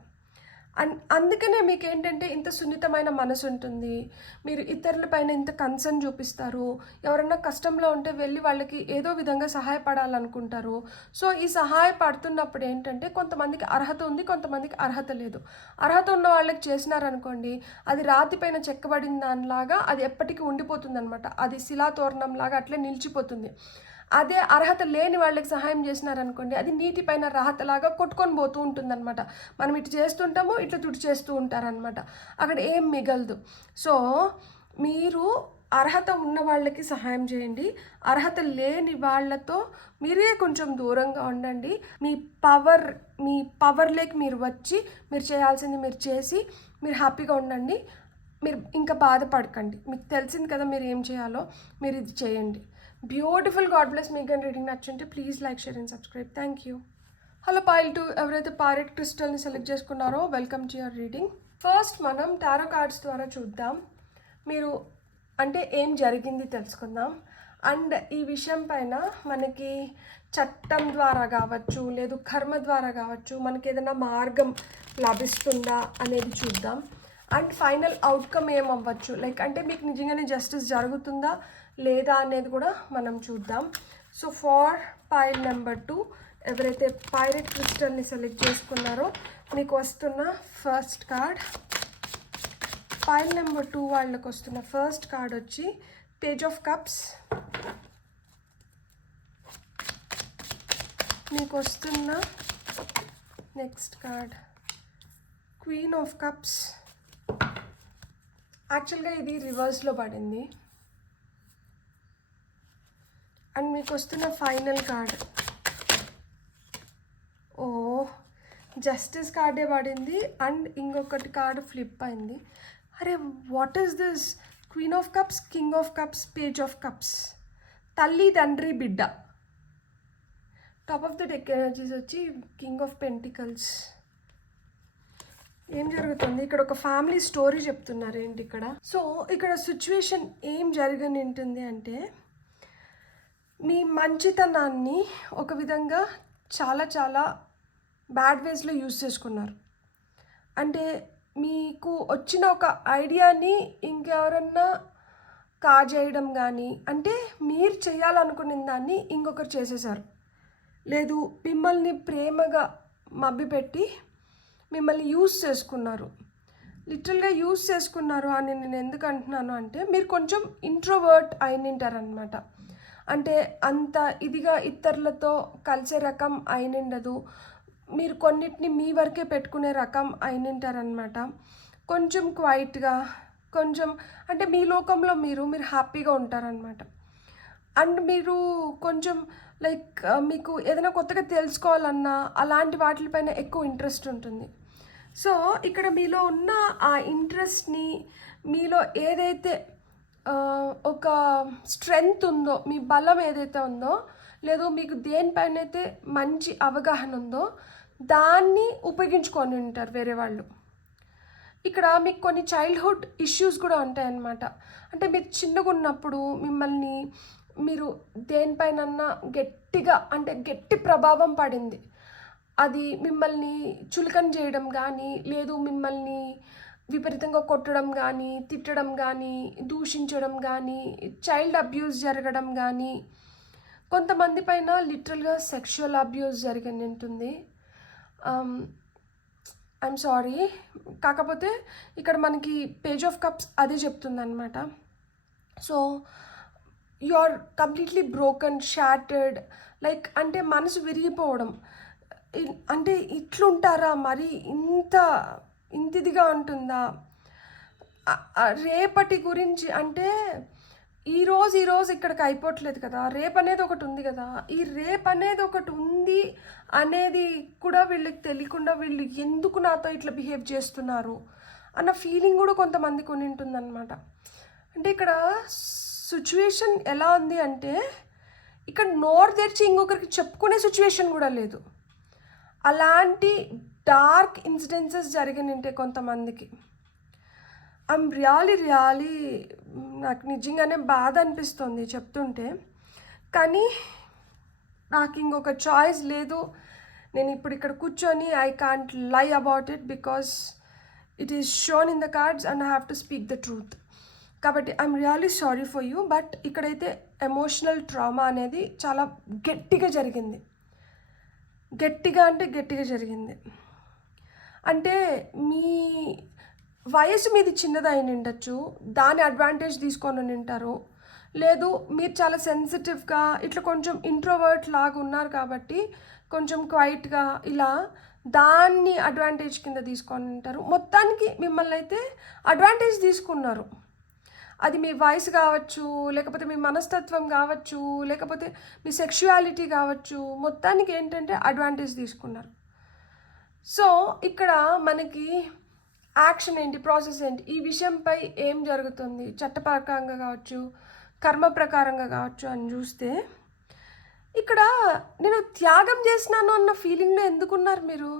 అందుకనే మీకు ఏంటంటే ఇంత సున్నితమైన మనసు ఉంటుంది, మీరు ఇతరులపైన ఇంత కన్సర్న్ చూపిస్తారు, ఎవరన్నా కష్టంలో ఉంటే వెళ్ళి వాళ్ళకి ఏదో విధంగా సహాయపడాలనుకుంటారు. సో ఈ సహాయపడుతున్నప్పుడు ఏంటంటే కొంతమందికి అర్హత ఉంది, కొంతమందికి అర్హత లేదు. అర్హత ఉన్న వాళ్ళకి చేసినారనుకోండి, అది రాతిపైన చెక్కబడిన దానిలాగా అది ఎప్పటికీ ఉండిపోతుంది అనమాట. అది శిలాతోరణంలాగా అట్లే నిలిచిపోతుంది. అదే అర్హత లేని వాళ్ళకి సహాయం చేసినారనుకోండి, అది నీటిపైన రాహతలాగా కొట్టుకొని పోతూ ఉంటుందన్నమాట. మనం ఇటు చేస్తుంటాము, ఇట్లా తుడి చేస్తూ ఉంటారనమాట, అక్కడ ఏం మిగలదు. సో మీరు అర్హత ఉన్న వాళ్ళకి సహాయం చేయండి, అర్హత లేని వాళ్ళతో మీరే కొంచెం దూరంగా ఉండండి. మీ పవర్లోకి మీరు వచ్చి మీరు చేయాల్సింది మీరు చేసి మీరు హ్యాపీగా ఉండండి. మీరు ఇంకా బాధపడకండి, మీకు తెలిసింది కదా మీరు ఏం చేయాలో, మీరు ఇది చేయండి. బ్యూటిఫుల్. God bless. మీకు కానీ రీడింగ్ నచ్చుంటే please like, share and subscribe. Thank you. Hello pile 2, ఎవరైతే ప్యారెట్ క్రిస్టల్ని సెలెక్ట్ చేసుకున్నారో welcome to your reading. First మనం టారో కార్డ్స్ ద్వారా చూద్దాం, మీరు అంటే ఏం జరిగింది తెలుసుకుందాం. అండ్ ఈ విషయం పైన మనకి చట్టం ద్వారా కావచ్చు, లేదు కర్మ ద్వారా కావచ్చు, మనకి ఏదైనా మార్గం లభిస్తుందా అనేది చూద్దాం. అండ్ ఫైనల్ అవుట్కమ్ ఏమవ్వచ్చు, లైక్ అంటే మీకు నిజంగానే జస్టిస్ జరుగుతుందా లేదా అనేది కూడా మనం చూద్దాం. సో ఫార్ పైల్ నెంబర్ 2, ఎవరైతే పైరెట్ క్రిస్టల్ని సెలెక్ట్ చేసుకున్నారో మీకు వస్తున్న ఫస్ట్ కార్డ్, పైల్ నెంబర్ 2 వాళ్ళకి వస్తున్న ఫస్ట్ కార్డ్ వచ్చి పేజ్ ఆఫ్ కప్స్. మీకు వస్తున్న next card queen of cups. యాక్చువల్గా ఇది రివర్స్లో పడింది. అండ్ మీకు వస్తున్న ఫైనల్ కార్డ్, ఓ జస్టిస్ కార్డే పడింది అండ్ ఇంకొకటి కార్డు ఫ్లిప్ అయింది. అరే what is this, queen of cups, king of cups, page of cups, తల్లి తండ్రి బిడ్డ. Top of the deck energies వచ్చి కింగ్ ఆఫ్ పెంటికల్స్. ఏం జరుగుతుంది ఇక్కడ, ఒక ఫ్యామిలీ స్టోరీ చెప్తున్నారు ఏంటి ఇక్కడ. సో ఇక్కడ సిచ్యువేషన్ ఏం జరగని ఉంటుంది అంటే, మీ మంచితనాన్ని ఒక విధంగా చాలా చాలా బ్యాడ్ వేస్లో యూజ్ చేసుకున్నారు. అంటే మీకు వచ్చిన ఒక ఐడియాని ఇంకెవరన్నా కాజేయడం కానీ, అంటే మీరు చేయాలనుకున్న దాన్ని ఇంకొకరు చేసేసారు, లేదు మిమ్మల్ని ప్రేమగా మభ్యపెట్టి మిమ్మల్ని యూజ్ చేసుకున్నారు. లిటరల్గా యూజ్ చేసుకున్నారు అని నేను ఎందుకు అంటున్నాను అంటే, మీరు కొంచెం ఇంట్రోవర్ట్ అయినింటారనమాట. అంటే అంత ఇదిగా ఇతరులతో కలిసే రకం అయినిండదు, మీరు కొన్నిటిని మీ వరకే పెట్టుకునే రకం అయినింటారనమాట. కొంచెం క్వైట్గా, కొంచెం అంటే మీ లోకంలో మీరు హ్యాపీగా ఉంటారనమాట. అండ్ మీరు కొంచెం లైక్ మీకు ఏదైనా కొత్తగా తెలుసుకోవాలన్నా అలాంటి వాటిపైన ఎక్కువ ఇంట్రెస్ట్ ఉంటుంది. సో ఇక్కడ మీలో ఉన్న ఆ ఇంట్రెస్ట్ని, మీలో ఏదైతే ఒక స్ట్రెంగ్త్ ఉందో, మీ బలం ఏదైతే ఉందో, లేదు మీకు దేనిపైన అయితే మంచి అవగాహన ఉందో దాన్ని ఉపయోగించుకొని ఉంటారు వేరే వాళ్ళు. ఇక్కడ మీకు కొన్ని చైల్డ్హుడ్ ఇష్యూస్ కూడా ఉంటాయన్నమాట. అంటే మీరు చిన్నగా ఉన్నప్పుడు మిమ్మల్ని మీరు దేనిపైనన్నా గట్టిగా అంటే గట్టి ప్రభావం పడింది. అది మిమ్మల్ని చులకన చేయడం కానీ, లేదు మిమ్మల్ని విపరీతంగా కొట్టడం కానీ, తిట్టడం కానీ, దూషించడం కానీ, చైల్డ్ అబ్యూస్ జరగడం కానీ, కొంతమంది పైన లిటరల్గా సెక్షువల్ అబ్యూస్ జరిగి ఉంటుంది. ఐఎమ్ సారీ, కాకపోతే ఇక్కడ మనకి పేజ్ ఆఫ్ కప్స్ అదే చెప్తుందన్నమాట. So you are completely broken, shattered, like అంటే మనసు విరిగిపోవడం. అంటే ఇట్లుంటారా మరి, ఇంతిదిగా ఉంటుందా రేపటి గురించి? అంటే ఈరోజు ఇక్కడికి అయిపోవట్లేదు కదా, రేపు అనేది ఒకటి ఉంది కదా. ఈ రేపు అనేది ఒకటి ఉంది అనేది కూడా వీళ్ళకి తెలియకుండా వీళ్ళు ఎందుకు నాతో ఇట్లా బిహేవ్ చేస్తున్నారు అన్న ఫీలింగ్ కూడా కొంతమందికి కొని ఉంటుందన్నమాట. అంటే ఇక్కడ సిచ్యువేషన్ ఎలా ఉంది అంటే ఇక్కడ నోరు తెరిచి ఇంకొకరికి చెప్పుకునే సిచ్యువేషన్ కూడా లేదు. అలాంటి డార్క్ ఇన్సిడెన్సెస్ జరిగినంటే కొంతమందికి. ఐఎమ్ రియలీ నాకు నిజంగానే బాధ అనిపిస్తుంది చెప్తుంటే. కానీ నాకు ఇంకొక చాయిస్ లేదు. నేను ఇప్పుడు ఇక్కడ కూర్చొని I can't lie about it because it is shown in the cards and I have to speak the truth. కాబట్టి I'm really sorry for you. But ఇక్కడైతే ఎమోషనల్ ట్రామా అనేది చాలా గట్టిగా జరిగింది. గట్టిగా జరిగింది. అంటే మీ వయసు మీది చిన్నదై ఉండొచ్చు, దాని అడ్వాంటేజ్ తీసుకొని ఉంటారు. లేదు మీరు చాలా సెన్సిటివ్గా ఇట్లా కొంచెం ఇంట్రోవర్ట్ లాగా ఉన్నారు కాబట్టి కొంచెం క్వైట్గా ఇలా దాన్ని అడ్వాంటేజ్ కింద తీసుకొని ఉంటారు. మొత్తానికి మిమ్మల్ని అయితే అడ్వాంటేజ్ తీసుకున్నారు. అది మీ వయసు కావచ్చు, లేకపోతే మీ మనస్తత్వం కావచ్చు, లేకపోతే మీ సెక్షువాలిటీ కావచ్చు, మొత్తానికి ఏంటంటే అడ్వాంటేజ్ తీసుకున్నారు. సో ఇక్కడ మనకి యాక్షన్ ఏంటి, ప్రాసెస్ ఏంటి, ఈ విషయంపై ఏం జరుగుతుంది చట్టపరంగా కావచ్చు, కర్మ ప్రకారంగా కావచ్చు అని చూస్తే ఇక్కడ నేను త్యాగం చేసినాను అన్న ఫీలింగ్లో ఎందుకున్నారు మీరు?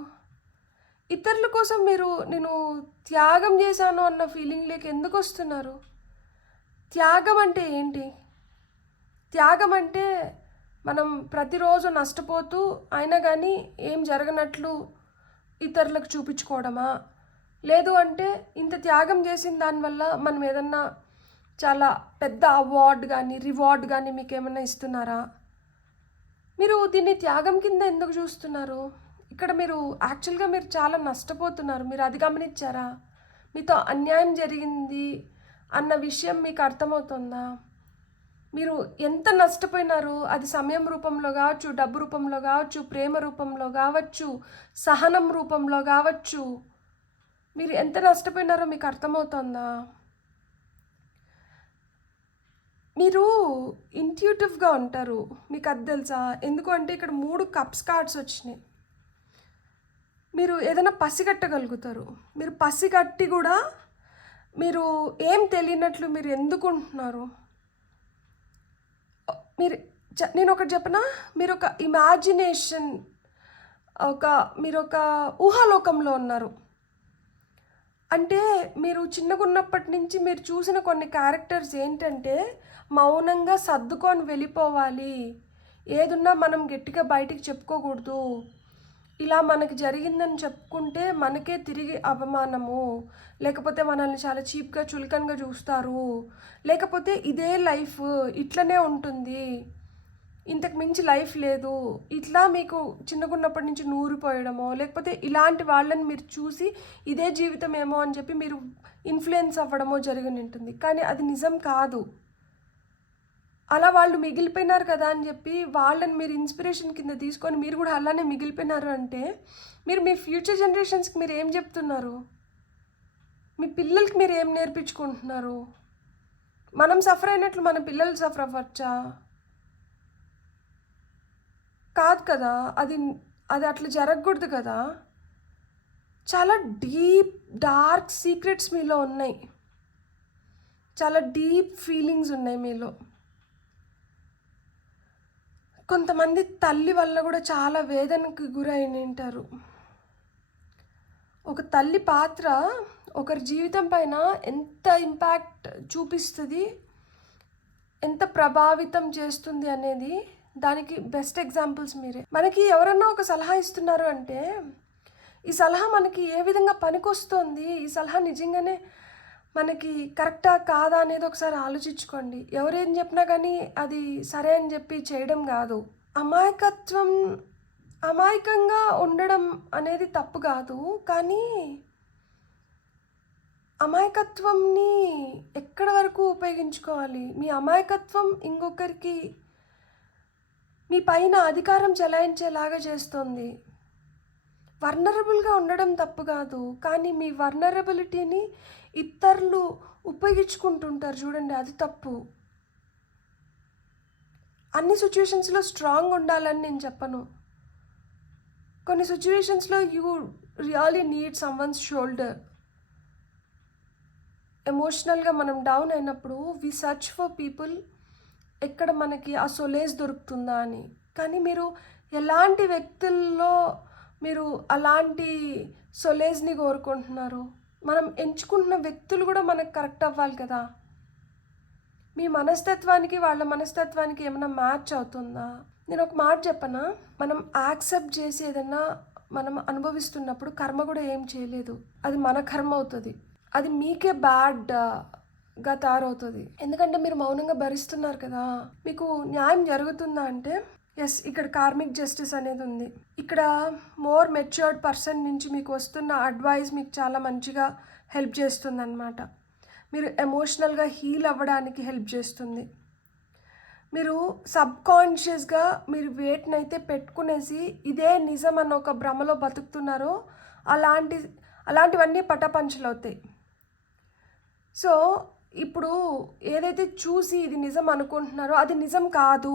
ఇతరుల కోసం నేను త్యాగం చేశాను అన్న ఫీలింగ్లోకి ఎందుకు వస్తున్నారు? త్యాగం అంటే ఏంటి? త్యాగం అంటే మనం ప్రతిరోజు నష్టపోతూ అయినా కానీ ఏం జరగనట్లు ఇతరులకు చూపించుకోవడమా? లేదు అంటే ఇంత త్యాగం చేసిన దానివల్ల మనం ఏదన్నా చాలా పెద్ద అవార్డు కానీ రివార్డ్ కానీ మీకు ఏమన్నా ఇస్తున్నారా? మీరు దీన్ని త్యాగం కింద ఎందుకు చూస్తున్నారు? ఇక్కడ మీరు యాక్చువల్గా మీరు చాలా నష్టపోతున్నారు. మీరు అది గమనించారా? మీతో అన్యాయం జరిగింది అన్న విషయం మీకు అర్థమవుతుందా? మీరు ఎంత నష్టపోయినారు? అది సమయం రూపంలో కావచ్చు, డబ్బు రూపంలో కావచ్చు, ప్రేమ రూపంలో కావచ్చు, సహనం రూపంలో కావచ్చు. మీరు ఎంత నష్టపోయినారో మీకు అర్థమవుతుందా? మీరు ఇంట్యూటివ్గా ఉంటారు, మీకు అది తెలుసా? ఎందుకు అంటే ఇక్కడ 3 కప్స్ కార్డ్స్ వచ్చినాయి. మీరు ఏదైనా పసిగట్టగలుగుతారు. మీరు పసిగట్టి కూడా మీరు ఏం తెలియనట్లు మీరు ఎందుకు ఉంటున్నారు? నేను ఒకటి చెప్పనా, మీరు ఒక ఇమాజినేషన్, మీరు ఒక ఊహాలోకంలో ఉన్నారు. అంటే మీరు చిన్నగా ఉన్నప్పటి నుంచి మీరు చూసిన కొన్ని క్యారెక్టర్స్ ఏంటంటే మౌనంగా సర్దుకొని వెళ్ళిపోవాలి, ఏదున్నా మనం గట్టిగా బయటికి చెప్పుకోకూడదు, ఇలా మనకి జరిగిందని చెప్పుకుంటే మనకే తిరిగి అవమానము, లేకపోతే మనల్ని చాలా చీప్గా చులకనగా చూస్తారు, లేకపోతే ఇదే లైఫ్ ఇట్లనే ఉంటుంది, ఇంతకు మించి లైఫ్ లేదు, ఇట్లా మీకు చిన్నగున్నప్పటి నుంచి నూరిపోయడమో, లేకపోతే ఇలాంటి వాళ్ళని మీరు చూసి ఇదే జీవితం ఏమో అని చెప్పి మీరు ఇన్ఫ్లుయెన్స్ అవ్వడమో జరిగి ఉంటుంది. కానీ అది నిజం కాదు. అలా వాళ్ళు మిగిలిపోయినారు కదా అని చెప్పి వాళ్ళని మీరు ఇన్స్పిరేషన్ కింద తీసుకొని మీరు కూడా అలానే మిగిలిపోయినారు అంటే మీరు మీ ఫ్యూచర్ జనరేషన్స్కి మీరు ఏం చెప్తున్నారు? మీ పిల్లలకి మీరు ఏం నేర్పించుకుంటున్నారు? మనం సఫర్ అయినట్లు మన పిల్లలు సఫర్ అవ్వచ్చా? కాదు కదా, అది అట్లా జరగకూడదు కదా. చాలా డీప్ డార్క్ సీక్రెట్స్ మీలో ఉన్నాయి, చాలా డీప్ ఫీలింగ్స్ ఉన్నాయి మీలో. కొంతమంది తల్లి వల్ల కూడా చాలా వేదనకు గురైన ఉంటారు. ఒక తల్లి పాత్ర ఒకరి జీవితం పైన ఎంత ఇంపాక్ట్ చూపిస్తుంది, ఎంత ప్రభావితం చేస్తుంది అనేది దానికి బెస్ట్ ఎగ్జాంపుల్స్ మీరే. మనకి ఎవరన్నా ఒక సలహా ఇస్తున్నారు అంటే ఈ సలహా మనకి ఏ విధంగా పనికొస్తుంది, ఈ సలహా నిజంగానే మనకి కరెక్టా కాదా అనేది ఒకసారి ఆలోచించుకోండి. ఎవరేం చెప్పినా కానీ అది సరే అని చెప్పి చేయడం కాదు. అమాయకంగా ఉండడం అనేది తప్పు కాదు, కానీ అమాయకత్వంని ఎక్కడి వరకు ఉపయోగించుకోవాలి? మీ అమాయకత్వం ఇంకొకరికి మీ పైన అధికారం చెలాయించేలాగా చేస్తుంది. వర్నరబుల్గా ఉండడం తప్పు కాదు, కానీ మీ వర్నరబిలిటీని ఇతరులు ఉపయోగించుకుంటుంటారు చూడండి, అది తప్పు. అన్ని సిచ్యువేషన్స్లో స్ట్రాంగ్ ఉండాలని నేను చెప్పను. కొన్ని సిచ్యువేషన్స్లో you really need someone's shoulder. ఎమోషనల్గా మనం డౌన్ అయినప్పుడు వి సర్చ్ ఫర్ పీపుల్, ఎక్కడ మనకి ఆ సొలేజ్ దొరుకుతుందా అని. కానీ మీరు ఎలాంటి వ్యక్తుల్లో మీరు అలాంటి సొలేజ్ని కోరుకుంటున్నారు? మనం ఎంచుకుంటున్న వ్యక్తులు కూడా మనకు కరెక్ట్ అవ్వాలి కదా. మీ మనస్తత్వానికి వాళ్ళ మనస్తత్వానికి ఏమైనా మ్యాచ్ అవుతుందా? నేను ఒక మాట చెప్పనా, మనం యాక్సెప్ట్ చేసి ఏదైనా మనం అనుభవిస్తున్నప్పుడు కర్మ కూడా ఏం చేయలేదు, అది మన కర్మ అవుతుంది. అది మీకే బ్యాడ్గా తయారవుతుంది. ఎందుకంటే మీరు మౌనంగా భరిస్తున్నారు కదా. మీకు న్యాయం జరుగుతుందా అంటే ఎస్, ఇక్కడ కార్మిక్ జస్టిస్ అనేది ఉంది. ఇక్కడ మోర్ మెచ్యూర్డ్ పర్సన్ నుంచి మీకు వస్తున్న అడ్వైస్ మీకు చాలా మంచిగా హెల్ప్ చేస్తుంది అన్నమాట. మీరు ఎమోషనల్గా హీల్ అవ్వడానికి హెల్ప్ చేస్తుంది. మీరు సబ్కాన్షియస్గా మీరు వేటినైతే పెట్టుకునేసి ఇదే నిజం అన్న ఒక భ్రమలో బతుకుతున్నారో అలాంటివన్నీ పటాపంచలు అవుతాయి. సో ఇప్పుడు ఏదైతే చూసి ఇది నిజం అనుకుంటున్నారో అది నిజం కాదు,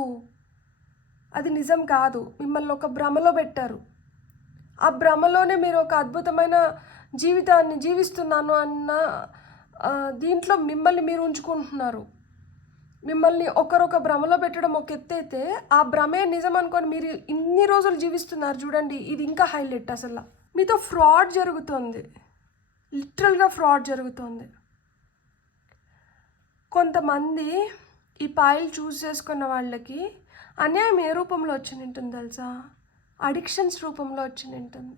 అది నిజం కాదు. మిమ్మల్ని ఒక భ్రమలో పెట్టారు. ఆ భ్రమలోనే మీరు ఒక అద్భుతమైన జీవితాన్ని జీవిస్తున్నాను అన్న దీంట్లో మిమ్మల్ని మీరు ఉంచుకుంటున్నారు. మిమ్మల్ని ఒకరొక భ్రమలో పెట్టడం ఒక ఎత్తు అయితే, ఆ భ్రమే నిజం అనుకొని మీరు ఇన్ని రోజులు జీవిస్తున్నారు చూడండి, ఇది ఇంకా హైలైట్. అసలు మీతో ఫ్రాడ్ జరుగుతుంది, లిటరల్గా ఫ్రాడ్ జరుగుతుంది. కొంతమంది ఈ పాయలు చూస్ చేసుకున్న వాళ్ళకి అన్యాయం ఏ రూపంలో వచ్చి ఉంటుంది తెలుసా? అడిక్షన్స్ రూపంలో వచ్చి ఉంటుంది.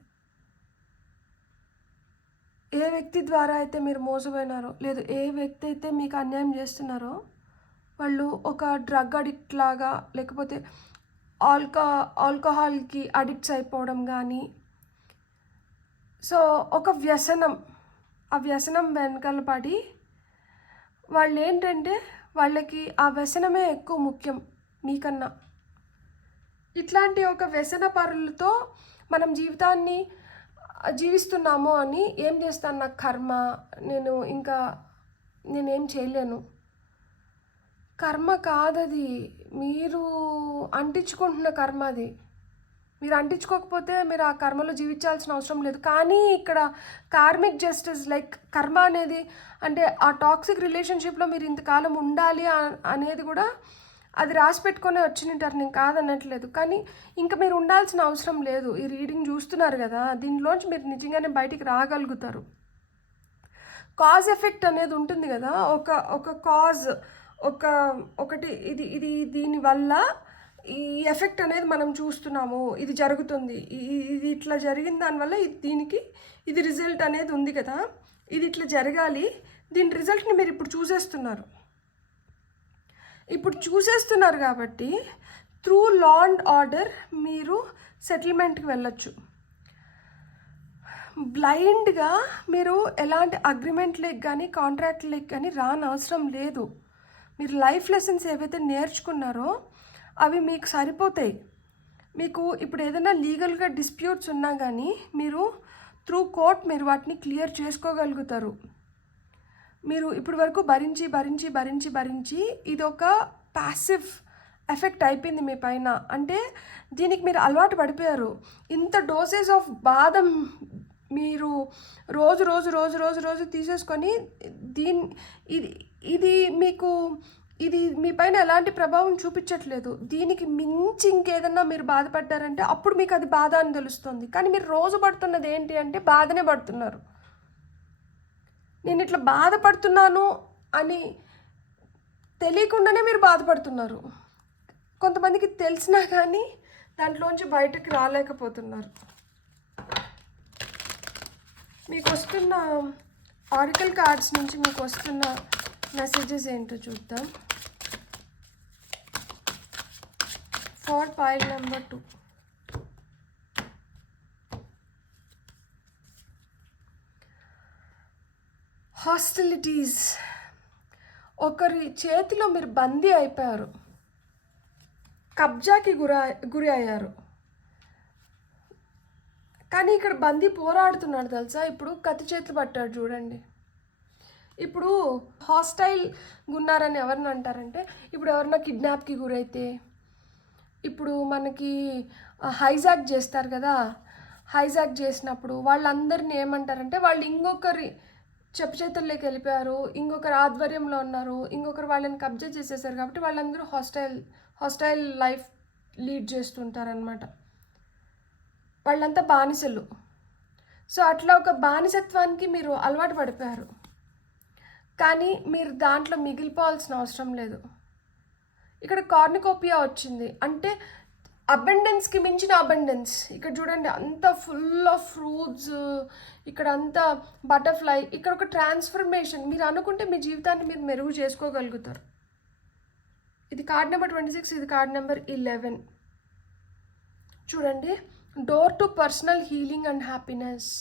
ఏ వ్యక్తి ద్వారా అయితే మీరు మోసపోయినారో, లేదు ఏ వ్యక్తి అయితే మీకు అన్యాయం చేస్తున్నారో వాళ్ళు ఒక డ్రగ్ అడిక్ట్ లాగా, లేకపోతే ఆల్కహాల్కి అడిక్ట్స్ అయిపోవడం కానీ, సో ఒక వ్యసనం, ఆ వ్యసనం వెనకాల పడి వాళ్ళు ఏంటంటే వాళ్ళకి ఆ వ్యసనమే ఎక్కువ ముఖ్యం మీకన్నా. ఇట్లాంటి ఒక వ్యసన పరులతో మనం జీవితాన్ని జీవిస్తున్నాము అని ఏం చేస్తాను, నాకు కర్మ, నేనేం చేయలేను. కర్మ కాదది, మీరు అంటించుకుంటున్న కర్మ అది. మీరు అంటించుకోకపోతే మీరు ఆ కర్మలో జీవించాల్సిన అవసరం లేదు. కానీ ఇక్కడ కార్మిక్ జస్టిస్ లైక్ కర్మ అనేది అంటే ఆ టాక్సిక్ రిలేషన్షిప్లో మీరు ఇంతకాలం ఉండాలి అనేది కూడా అది రాసి పెట్టుకొని వచ్చింటారు, నేను కాదనట్లేదు. కానీ ఇంకా మీరు ఉండాల్సిన అవసరం లేదు. ఈ రీడింగ్ చూస్తున్నారు కదా, దీనిలోంచి మీరు నిజంగానే బయటికి రాగలుగుతారు. కాజ్ ఎఫెక్ట్ అనేది ఉంటుంది కదా, ఒక కాజ్ ఒకటి ఇది దీనివల్ల ఈ ఎఫెక్ట్ అనేది మనం చూస్తున్నాము, ఇది జరుగుతుంది, ఇది ఇట్లా జరిగిన దానివల్ల ఇది రిజల్ట్ అనేది ఉంది కదా, ఇది ఇట్లా జరగాలి, దీని రిజల్ట్ని మీరు ఇప్పుడు చూసేస్తున్నారు కాబట్టి త్రూ లా అండ్ ఆర్డర్ మీరు సెటిల్మెంట్కి వెళ్ళొచ్చు. బ్లైండ్గా మీరు ఎలాంటి అగ్రిమెంట్లకు కానీ కాంట్రాక్ట్లకు కానీ రానవసరం లేదు. మీరు లైఫ్ లెసన్స్ ఏవైతే నేర్చుకున్నారో అవి మీకు సరిపోతాయి. మీకు ఇప్పుడు ఏదైనా లీగల్గా డిస్ప్యూట్స్ ఉన్నా కానీ మీరు త్రూ కోర్ట్ మీరు వాటిని క్లియర్ చేసుకోగలుగుతారు. మీరు ఇప్పటి వరకు భరించి ఇది ఒక ప్యాసివ్ ఎఫెక్ట్ అయిపోయింది మీ పైన. అంటే దీనికి మీరు అలవాటు పడిపోయారు. ఇంత డోసేజ్ ఆఫ్ బాధ మీరు రోజు తీసేసుకొని ఇది మీకు ఇది మీ పైన ఎలాంటి ప్రభావం చూపించట్లేదు. దీనికి మించి ఇంకేదన్నా మీరు బాధపడ్డారంటే అప్పుడు మీకు అది బాధ అని తెలుస్తుంది. కానీ మీరు రోజు పడుతున్నది ఏంటి అంటే బాధనే పడుతున్నారు. నేను ఇట్లా బాధపడుతున్నాను అని తెలియకుండానే మీరు బాధపడుతున్నారు. కొంతమందికి తెలిసినా కానీ దాంట్లోంచి బయటకు రాలేకపోతున్నారు. మీకు వస్తున్న ఆరికల్ కార్డ్స్ నుంచి మీకు వస్తున్న మెసేజెస్ ఏంటో చూద్దాం. For pile number 2. హాస్టిలిటీస్. ఒకరి చేతిలో మీరు బందీ అయిపోయారు, కబ్జాకి గురి అయ్యారు. కానీ ఇక్కడ బందీ పోరాడుతున్నాడు తెలుసా. ఇప్పుడు కత్తి చేతులు పట్టాడు చూడండి. ఇప్పుడు హాస్టైల్ ఉన్నారని ఎవరిని అంటారంటే, ఇప్పుడు ఎవరన్నా కిడ్నాప్కి గురైతే, ఇప్పుడు మనకి హైజాక్ చేస్తారు కదా, హైజాక్ చేసినప్పుడు వాళ్ళందరినీ ఏమంటారంటే వాళ్ళు ఇంకొకరి చేతుల్లోకి వెళ్ళిపోయారు, ఇంకొకరు ఆధ్వర్యంలో ఉన్నారు, ఇంకొకరు వాళ్ళని కబ్జా చేసేసారు కాబట్టి వాళ్ళందరూ హాస్టైల్ లైఫ్ లీడ్ చేస్తుంటారనమాట. వాళ్ళంతా బానిసలు. సో అట్లా ఒక బానిసత్వానికి మీరు అలవాటు పడిపోయారు. కానీ మీరు దాంట్లో మిగిలిపోవాల్సిన అవసరం లేదు. ఇక్కడ కార్నికోపియా వచ్చింది అంటే అబెండెన్స్కి మించిన అబెండెన్స్. ఇక్కడ చూడండి, అంత ఫుల్ ఆఫ్ ఫ్రూట్స్, ఇక్కడ అంతా బటర్ఫ్లై. ఇక్కడ ఒక ట్రాన్స్ఫర్మేషన్. మీరు అనుకుంటే మీ జీవితాన్ని మీరు మెరుగు చేసుకోగలుగుతారు. ఇది కార్డ్ నెంబర్ 26, ఇది కార్డ్ నెంబర్ 11. చూడండి, door to personal healing and happiness.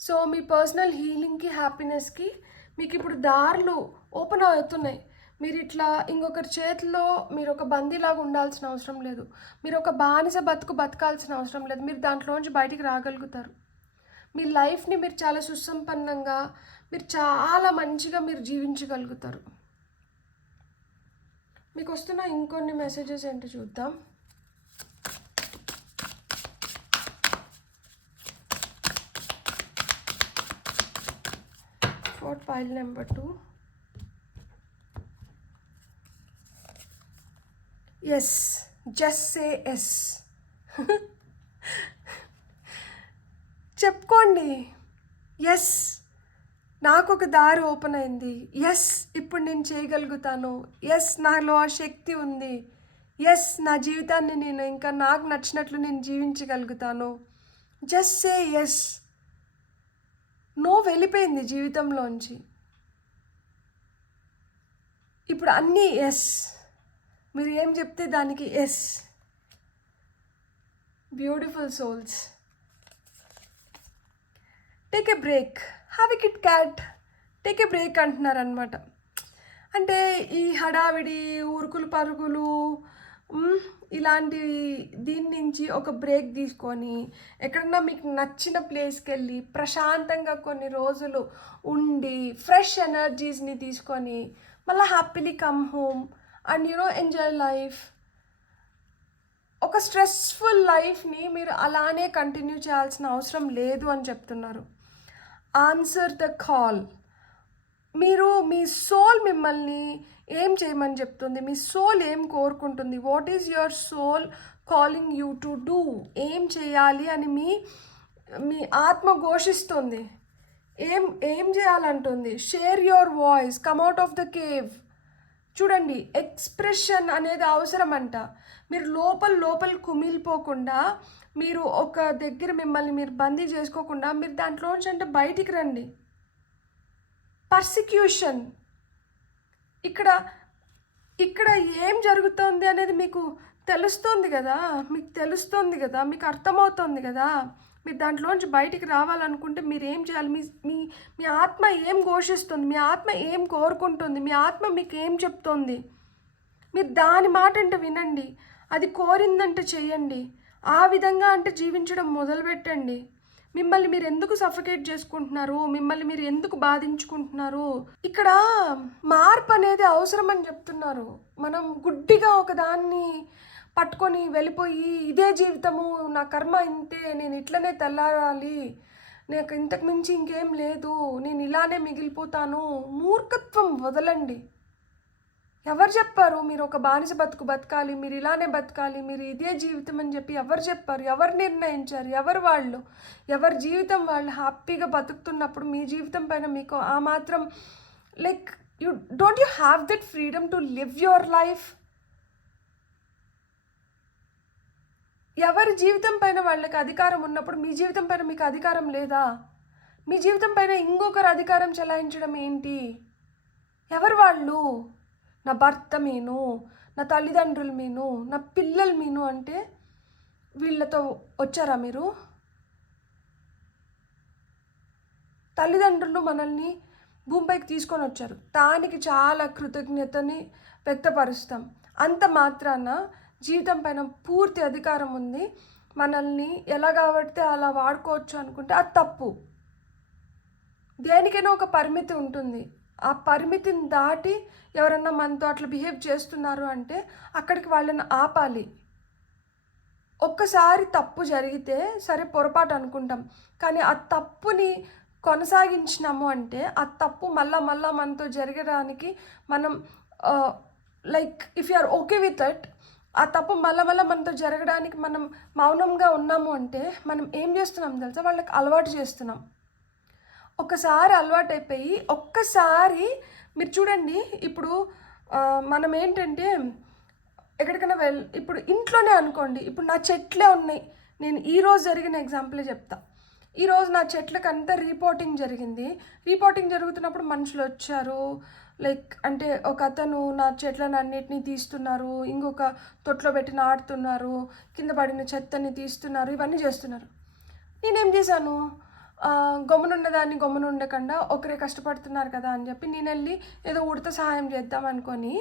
So మీ పర్సనల్ హీలింగ్కి, హ్యాపీనెస్కి మీకు ఇప్పుడు దారులు ఓపెన్ అవుతున్నాయి. మీరు ఇట్లా ఇంకొకరి చేతిలో మీరు ఒక బందీలాగా ఉండాల్సిన అవసరం లేదు. మీరు ఒక బానిస బతకాల్సిన అవసరం లేదు. మీరు దాంట్లోంచి బయటికి రాగలుగుతారు. మీ లైఫ్ని మీరు చాలా సుసంపన్నంగా, మీరు చాలా మంచిగా మీరు జీవించగలుగుతారు. మీకు వస్తున్న ఇంకొన్ని మెసేజెస్ ఏంటో చూద్దాం. Fourth pile number 2. Yes, just say yes. చెప్పుకోండి, ఎస్ నాకు ఒక దారి ఓపెన్ అయింది, ఎస్ ఇప్పుడు నేను చేయగలుగుతాను, ఎస్ నాలో ఆ శక్తి ఉంది, ఎస్ నా జీవితాన్ని నేను ఇంకా నాకు నచ్చినట్లు నేను జీవించగలుగుతాను. Just say yes. నో వెళ్ళిపోయింది జీవితంలోంచి. ఇప్పుడు అన్నీ ఎస్. మీరు ఏం చెప్తే దానికి yes. Beautiful souls. Take a break, have a KitKat, take a break అంటున్నారనమాట. అంటే ఈ హడావిడి ఉరుకులు పరుగులు ఇలాంటి దీని నుంచి ఒక బ్రేక్ తీసుకొని ఎక్కడన్నా మీకు నచ్చిన ప్లేస్కి వెళ్ళి ప్రశాంతంగా కొన్ని రోజులు ఉండి ఫ్రెష్ ఎనర్జీస్ని తీసుకొని మళ్ళీ happily come home and enjoy life. ఒక స్ట్రెస్ఫుల్ లైఫ్ని మీరు అలానే కంటిన్యూ చేయాల్సిన అవసరం లేదు అని చెప్తున్నారు. Answer the call. మీరు మీ సోల్ మిమ్మల్ని ఏం చేయమని చెప్తుంది, మీ సోల్ ఏం కోరుకుంటుంది, what is your soul calling you to do, ఏం చేయాలి అని మీ ఆత్మ ఘోషిస్తుంది. ఏం చేయాలంటుంది. Share your voice, come out of the cave. చూడండి, ఎక్స్ప్రెషన్ అనేది అవసరం అంట. మీరు లోపల కుమిలిపోకుండా, మీరు ఒక దగ్గర మిమ్మల్ని మీరు బందీ చేసుకోకుండా మీరు దాంట్లోంచి అంటే బయటికి రండి. పర్సిక్యూషన్. ఇక్కడ ఏం జరుగుతుంది అనేది మీకు తెలుస్తుంది కదా, మీకు అర్థమవుతుంది కదా. మీరు దాంట్లోంచి బయటికి రావాలనుకుంటే మీరు ఏం చేయాలి, మీ ఆత్మ ఏం ఘోషిస్తుంది, మీ ఆత్మ ఏం కోరుకుంటుంది, మీ ఆత్మ మీకు ఏం చెప్తోంది, మీరు దాని మాట అంటే వినండి. అది కోరిందంటే చెయ్యండి. ఆ విధంగా అంటే జీవించడం మొదలుపెట్టండి. మిమ్మల్ని మీరు ఎందుకు సఫకేట్ చేసుకుంటున్నారు, మిమ్మల్ని మీరు ఎందుకు బాధించుకుంటున్నారు. ఇక్కడ మార్పు అనేది అవసరం అని చెప్తున్నారు. మనం గుడ్డిగా ఒకదాన్ని పట్టుకొని వెళ్ళిపోయి ఇదే జీవితము, నా కర్మ ఇంతే, నేను ఇట్లనే తెల్లారాలి, నాకు ఇంతకు మించి ఇంకేం లేదు, నేను ఇలానే మిగిలిపోతాను. మూర్ఖత్వం వదలండి. ఎవరు చెప్పారు మీరు ఒక బానిస బతుకు బతకాలి, మీరు ఇలానే బతకాలి, మీరు ఇదే జీవితం అని చెప్పి ఎవరు చెప్పారు? ఎవరు నిర్ణయించారు? ఎవరు వాళ్ళు? ఎవరి జీవితం వాళ్ళు హ్యాపీగా బతుకుతున్నప్పుడు మీ జీవితం పైన మీకు ఆ మాత్రం like don't you have that freedom to live your life? ఎవరి జీవితం పైన వాళ్ళకి అధికారం ఉన్నప్పుడు మీ జీవితం పైన మీకు అధికారం లేదా? మీ జీవితం పైన ఇంకొకరు అధికారం చెలాయించడం ఏంటి? ఎవరు వాళ్ళు? నా భర్త మీను, నా తల్లిదండ్రులు మీను, నా పిల్లలు మీను అంటే వీళ్ళతో వచ్చారా మీరు? తల్లిదండ్రులు మనల్ని భూమిపైకి తీసుకొని వచ్చారు, దానికి చాలా కృతజ్ఞతని వ్యక్తపరుస్తాం. అంత మాత్రాన జీవితం పైన పూర్తి అధికారం ఉంది, మనల్ని ఎలా కాబట్టి అలా వాడుకోవచ్చు అనుకుంటే అది తప్పు. దేనికైనా ఒక పరిమితి ఉంటుంది. ఆ పరిమితిని దాటి ఎవరన్నా మనతో అట్లా బిహేవ్ చేస్తున్నారు అంటే అక్కడికి వాళ్ళని ఆపాలి. ఒక్కసారి తప్పు జరిగితే సరే పొరపాటు అనుకుంటాం, కానీ ఆ తప్పుని కొనసాగించినాము అంటే ఆ తప్పు మళ్ళా మనతో జరగడానికి మనం like if you are okay with it, ఆ తప్పు మళ్ళా మనతో జరగడానికి మనం మౌనంగా ఉన్నాము అంటే మనం ఏం చేస్తున్నాం తెలుసా? వాళ్ళకి అలవాటు చేస్తున్నాం. ఒక్కసారి అలవాటు అయిపోయి ఒక్కసారి మీరు చూడండి, ఇప్పుడు మనం ఏంటంటే ఎక్కడికైనా ఇప్పుడు ఇంట్లోనే అనుకోండి, ఇప్పుడు నా చెట్లే ఉన్నాయి. నేను ఈరోజు జరిగిన ఎగ్జాంపులే చెప్తా. ఈరోజు నా చెట్లకంతా రిపోర్టింగ్ జరిగింది. రిపోర్టింగ్ జరుగుతున్నప్పుడు మనుషులు వచ్చారు, లైక్ అంటే ఒక అతను నా చెట్లను అన్నిటినీ తీస్తున్నారు, ఇంకొక తొట్లో పెట్టి నాటుతున్నారు, కింద పడిన చెత్తని తీస్తున్నారు, ఇవన్నీ చేస్తున్నారు. నేనేం చేశాను? గమ్మునున్నదాన్ని గమ్మునుండకుండా ఒకరే కష్టపడుతున్నారు కదా అని చెప్పి నేను వెళ్ళి ఏదో ఉడత సహాయం చేద్దాం అనుకొని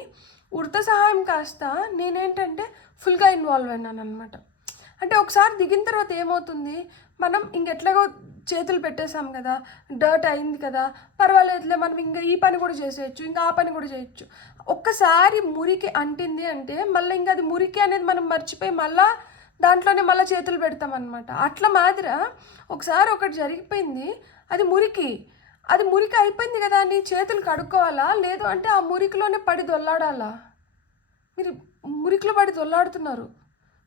ఉడత సహాయం కాస్త నేనేంటంటే ఫుల్గా ఇన్వాల్వ్ అయినాను అనమాట. అంటే ఒకసారి దిగిన తర్వాత ఏమవుతుంది, మనం ఇంకెట్లాగో చేతులు పెట్టేసాం కదా, డర్ట్ అయింది కదా, పర్వాలేదులే మనం ఇంకా ఈ పని కూడా చేసేయచ్చు, ఇంకా ఆ పని కూడా చేయొచ్చు. ఒక్కసారి మురికి అంటింది అంటే మళ్ళీ ఇంకా అది మురికి అనేది మనం మర్చిపోయి మళ్ళీ దాంట్లోనే మళ్ళీ చేతులు పెడతాం అనమాట. అట్లా మాదిర ఒకసారి ఒకటి జరిగిపోయింది, అది మురికి అయిపోయింది కదా అని చేతులు కడుక్కోవాలా? లేదు అంటే ఆ మురికిలోనే పడి దొల్లాడాలా? మీరు మురికిలో పడి దొల్లాడుతున్నారు,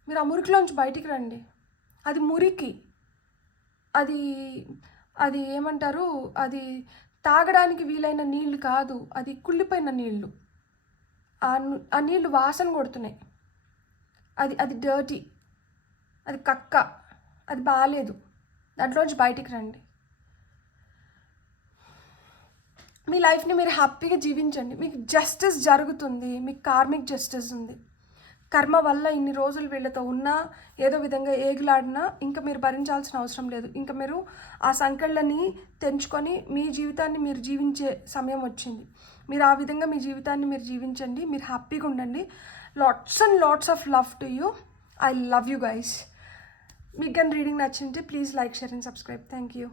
మీరు ఆ మురికిలోంచి బయటికి రండి. అది మురికి, అది ఏమంటారు, అది తాగడానికి వీలైన నీళ్లు కాదు, అది కుళ్ళిపోయిన నీళ్లు. ఆ నీళ్లు వాసన కొడుతున్నాయి, అది డర్టీ, అది కక్క, అది బాగాలేదు. దాంట్లోంచి బయటికి రండి. మీ లైఫ్ని మీరు హ్యాపీగా జీవించండి. మీకు జస్టిస్ జరుగుతుంది, మీకు కార్మిక్ జస్టిస్ ఉంది. కర్మ వల్ల ఇన్ని రోజులు వీళ్ళతో ఉన్నా ఏదో విధంగా ఏగులాడినా ఇంకా మీరు భరించాల్సిన అవసరం లేదు. ఇంకా మీరు ఆ సంకెళ్ళని తెంచుకొని మీ జీవితాన్ని మీరు జీవించే సమయం వచ్చింది. మీరు ఆ విధంగా మీ జీవితాన్ని మీరు జీవించండి, మీరు హ్యాపీగా ఉండండి. Lots and lots of love to you. I love you guys. మీకు కానీ రీడింగ్ నచ్చింటే please like, share and subscribe. Thank you.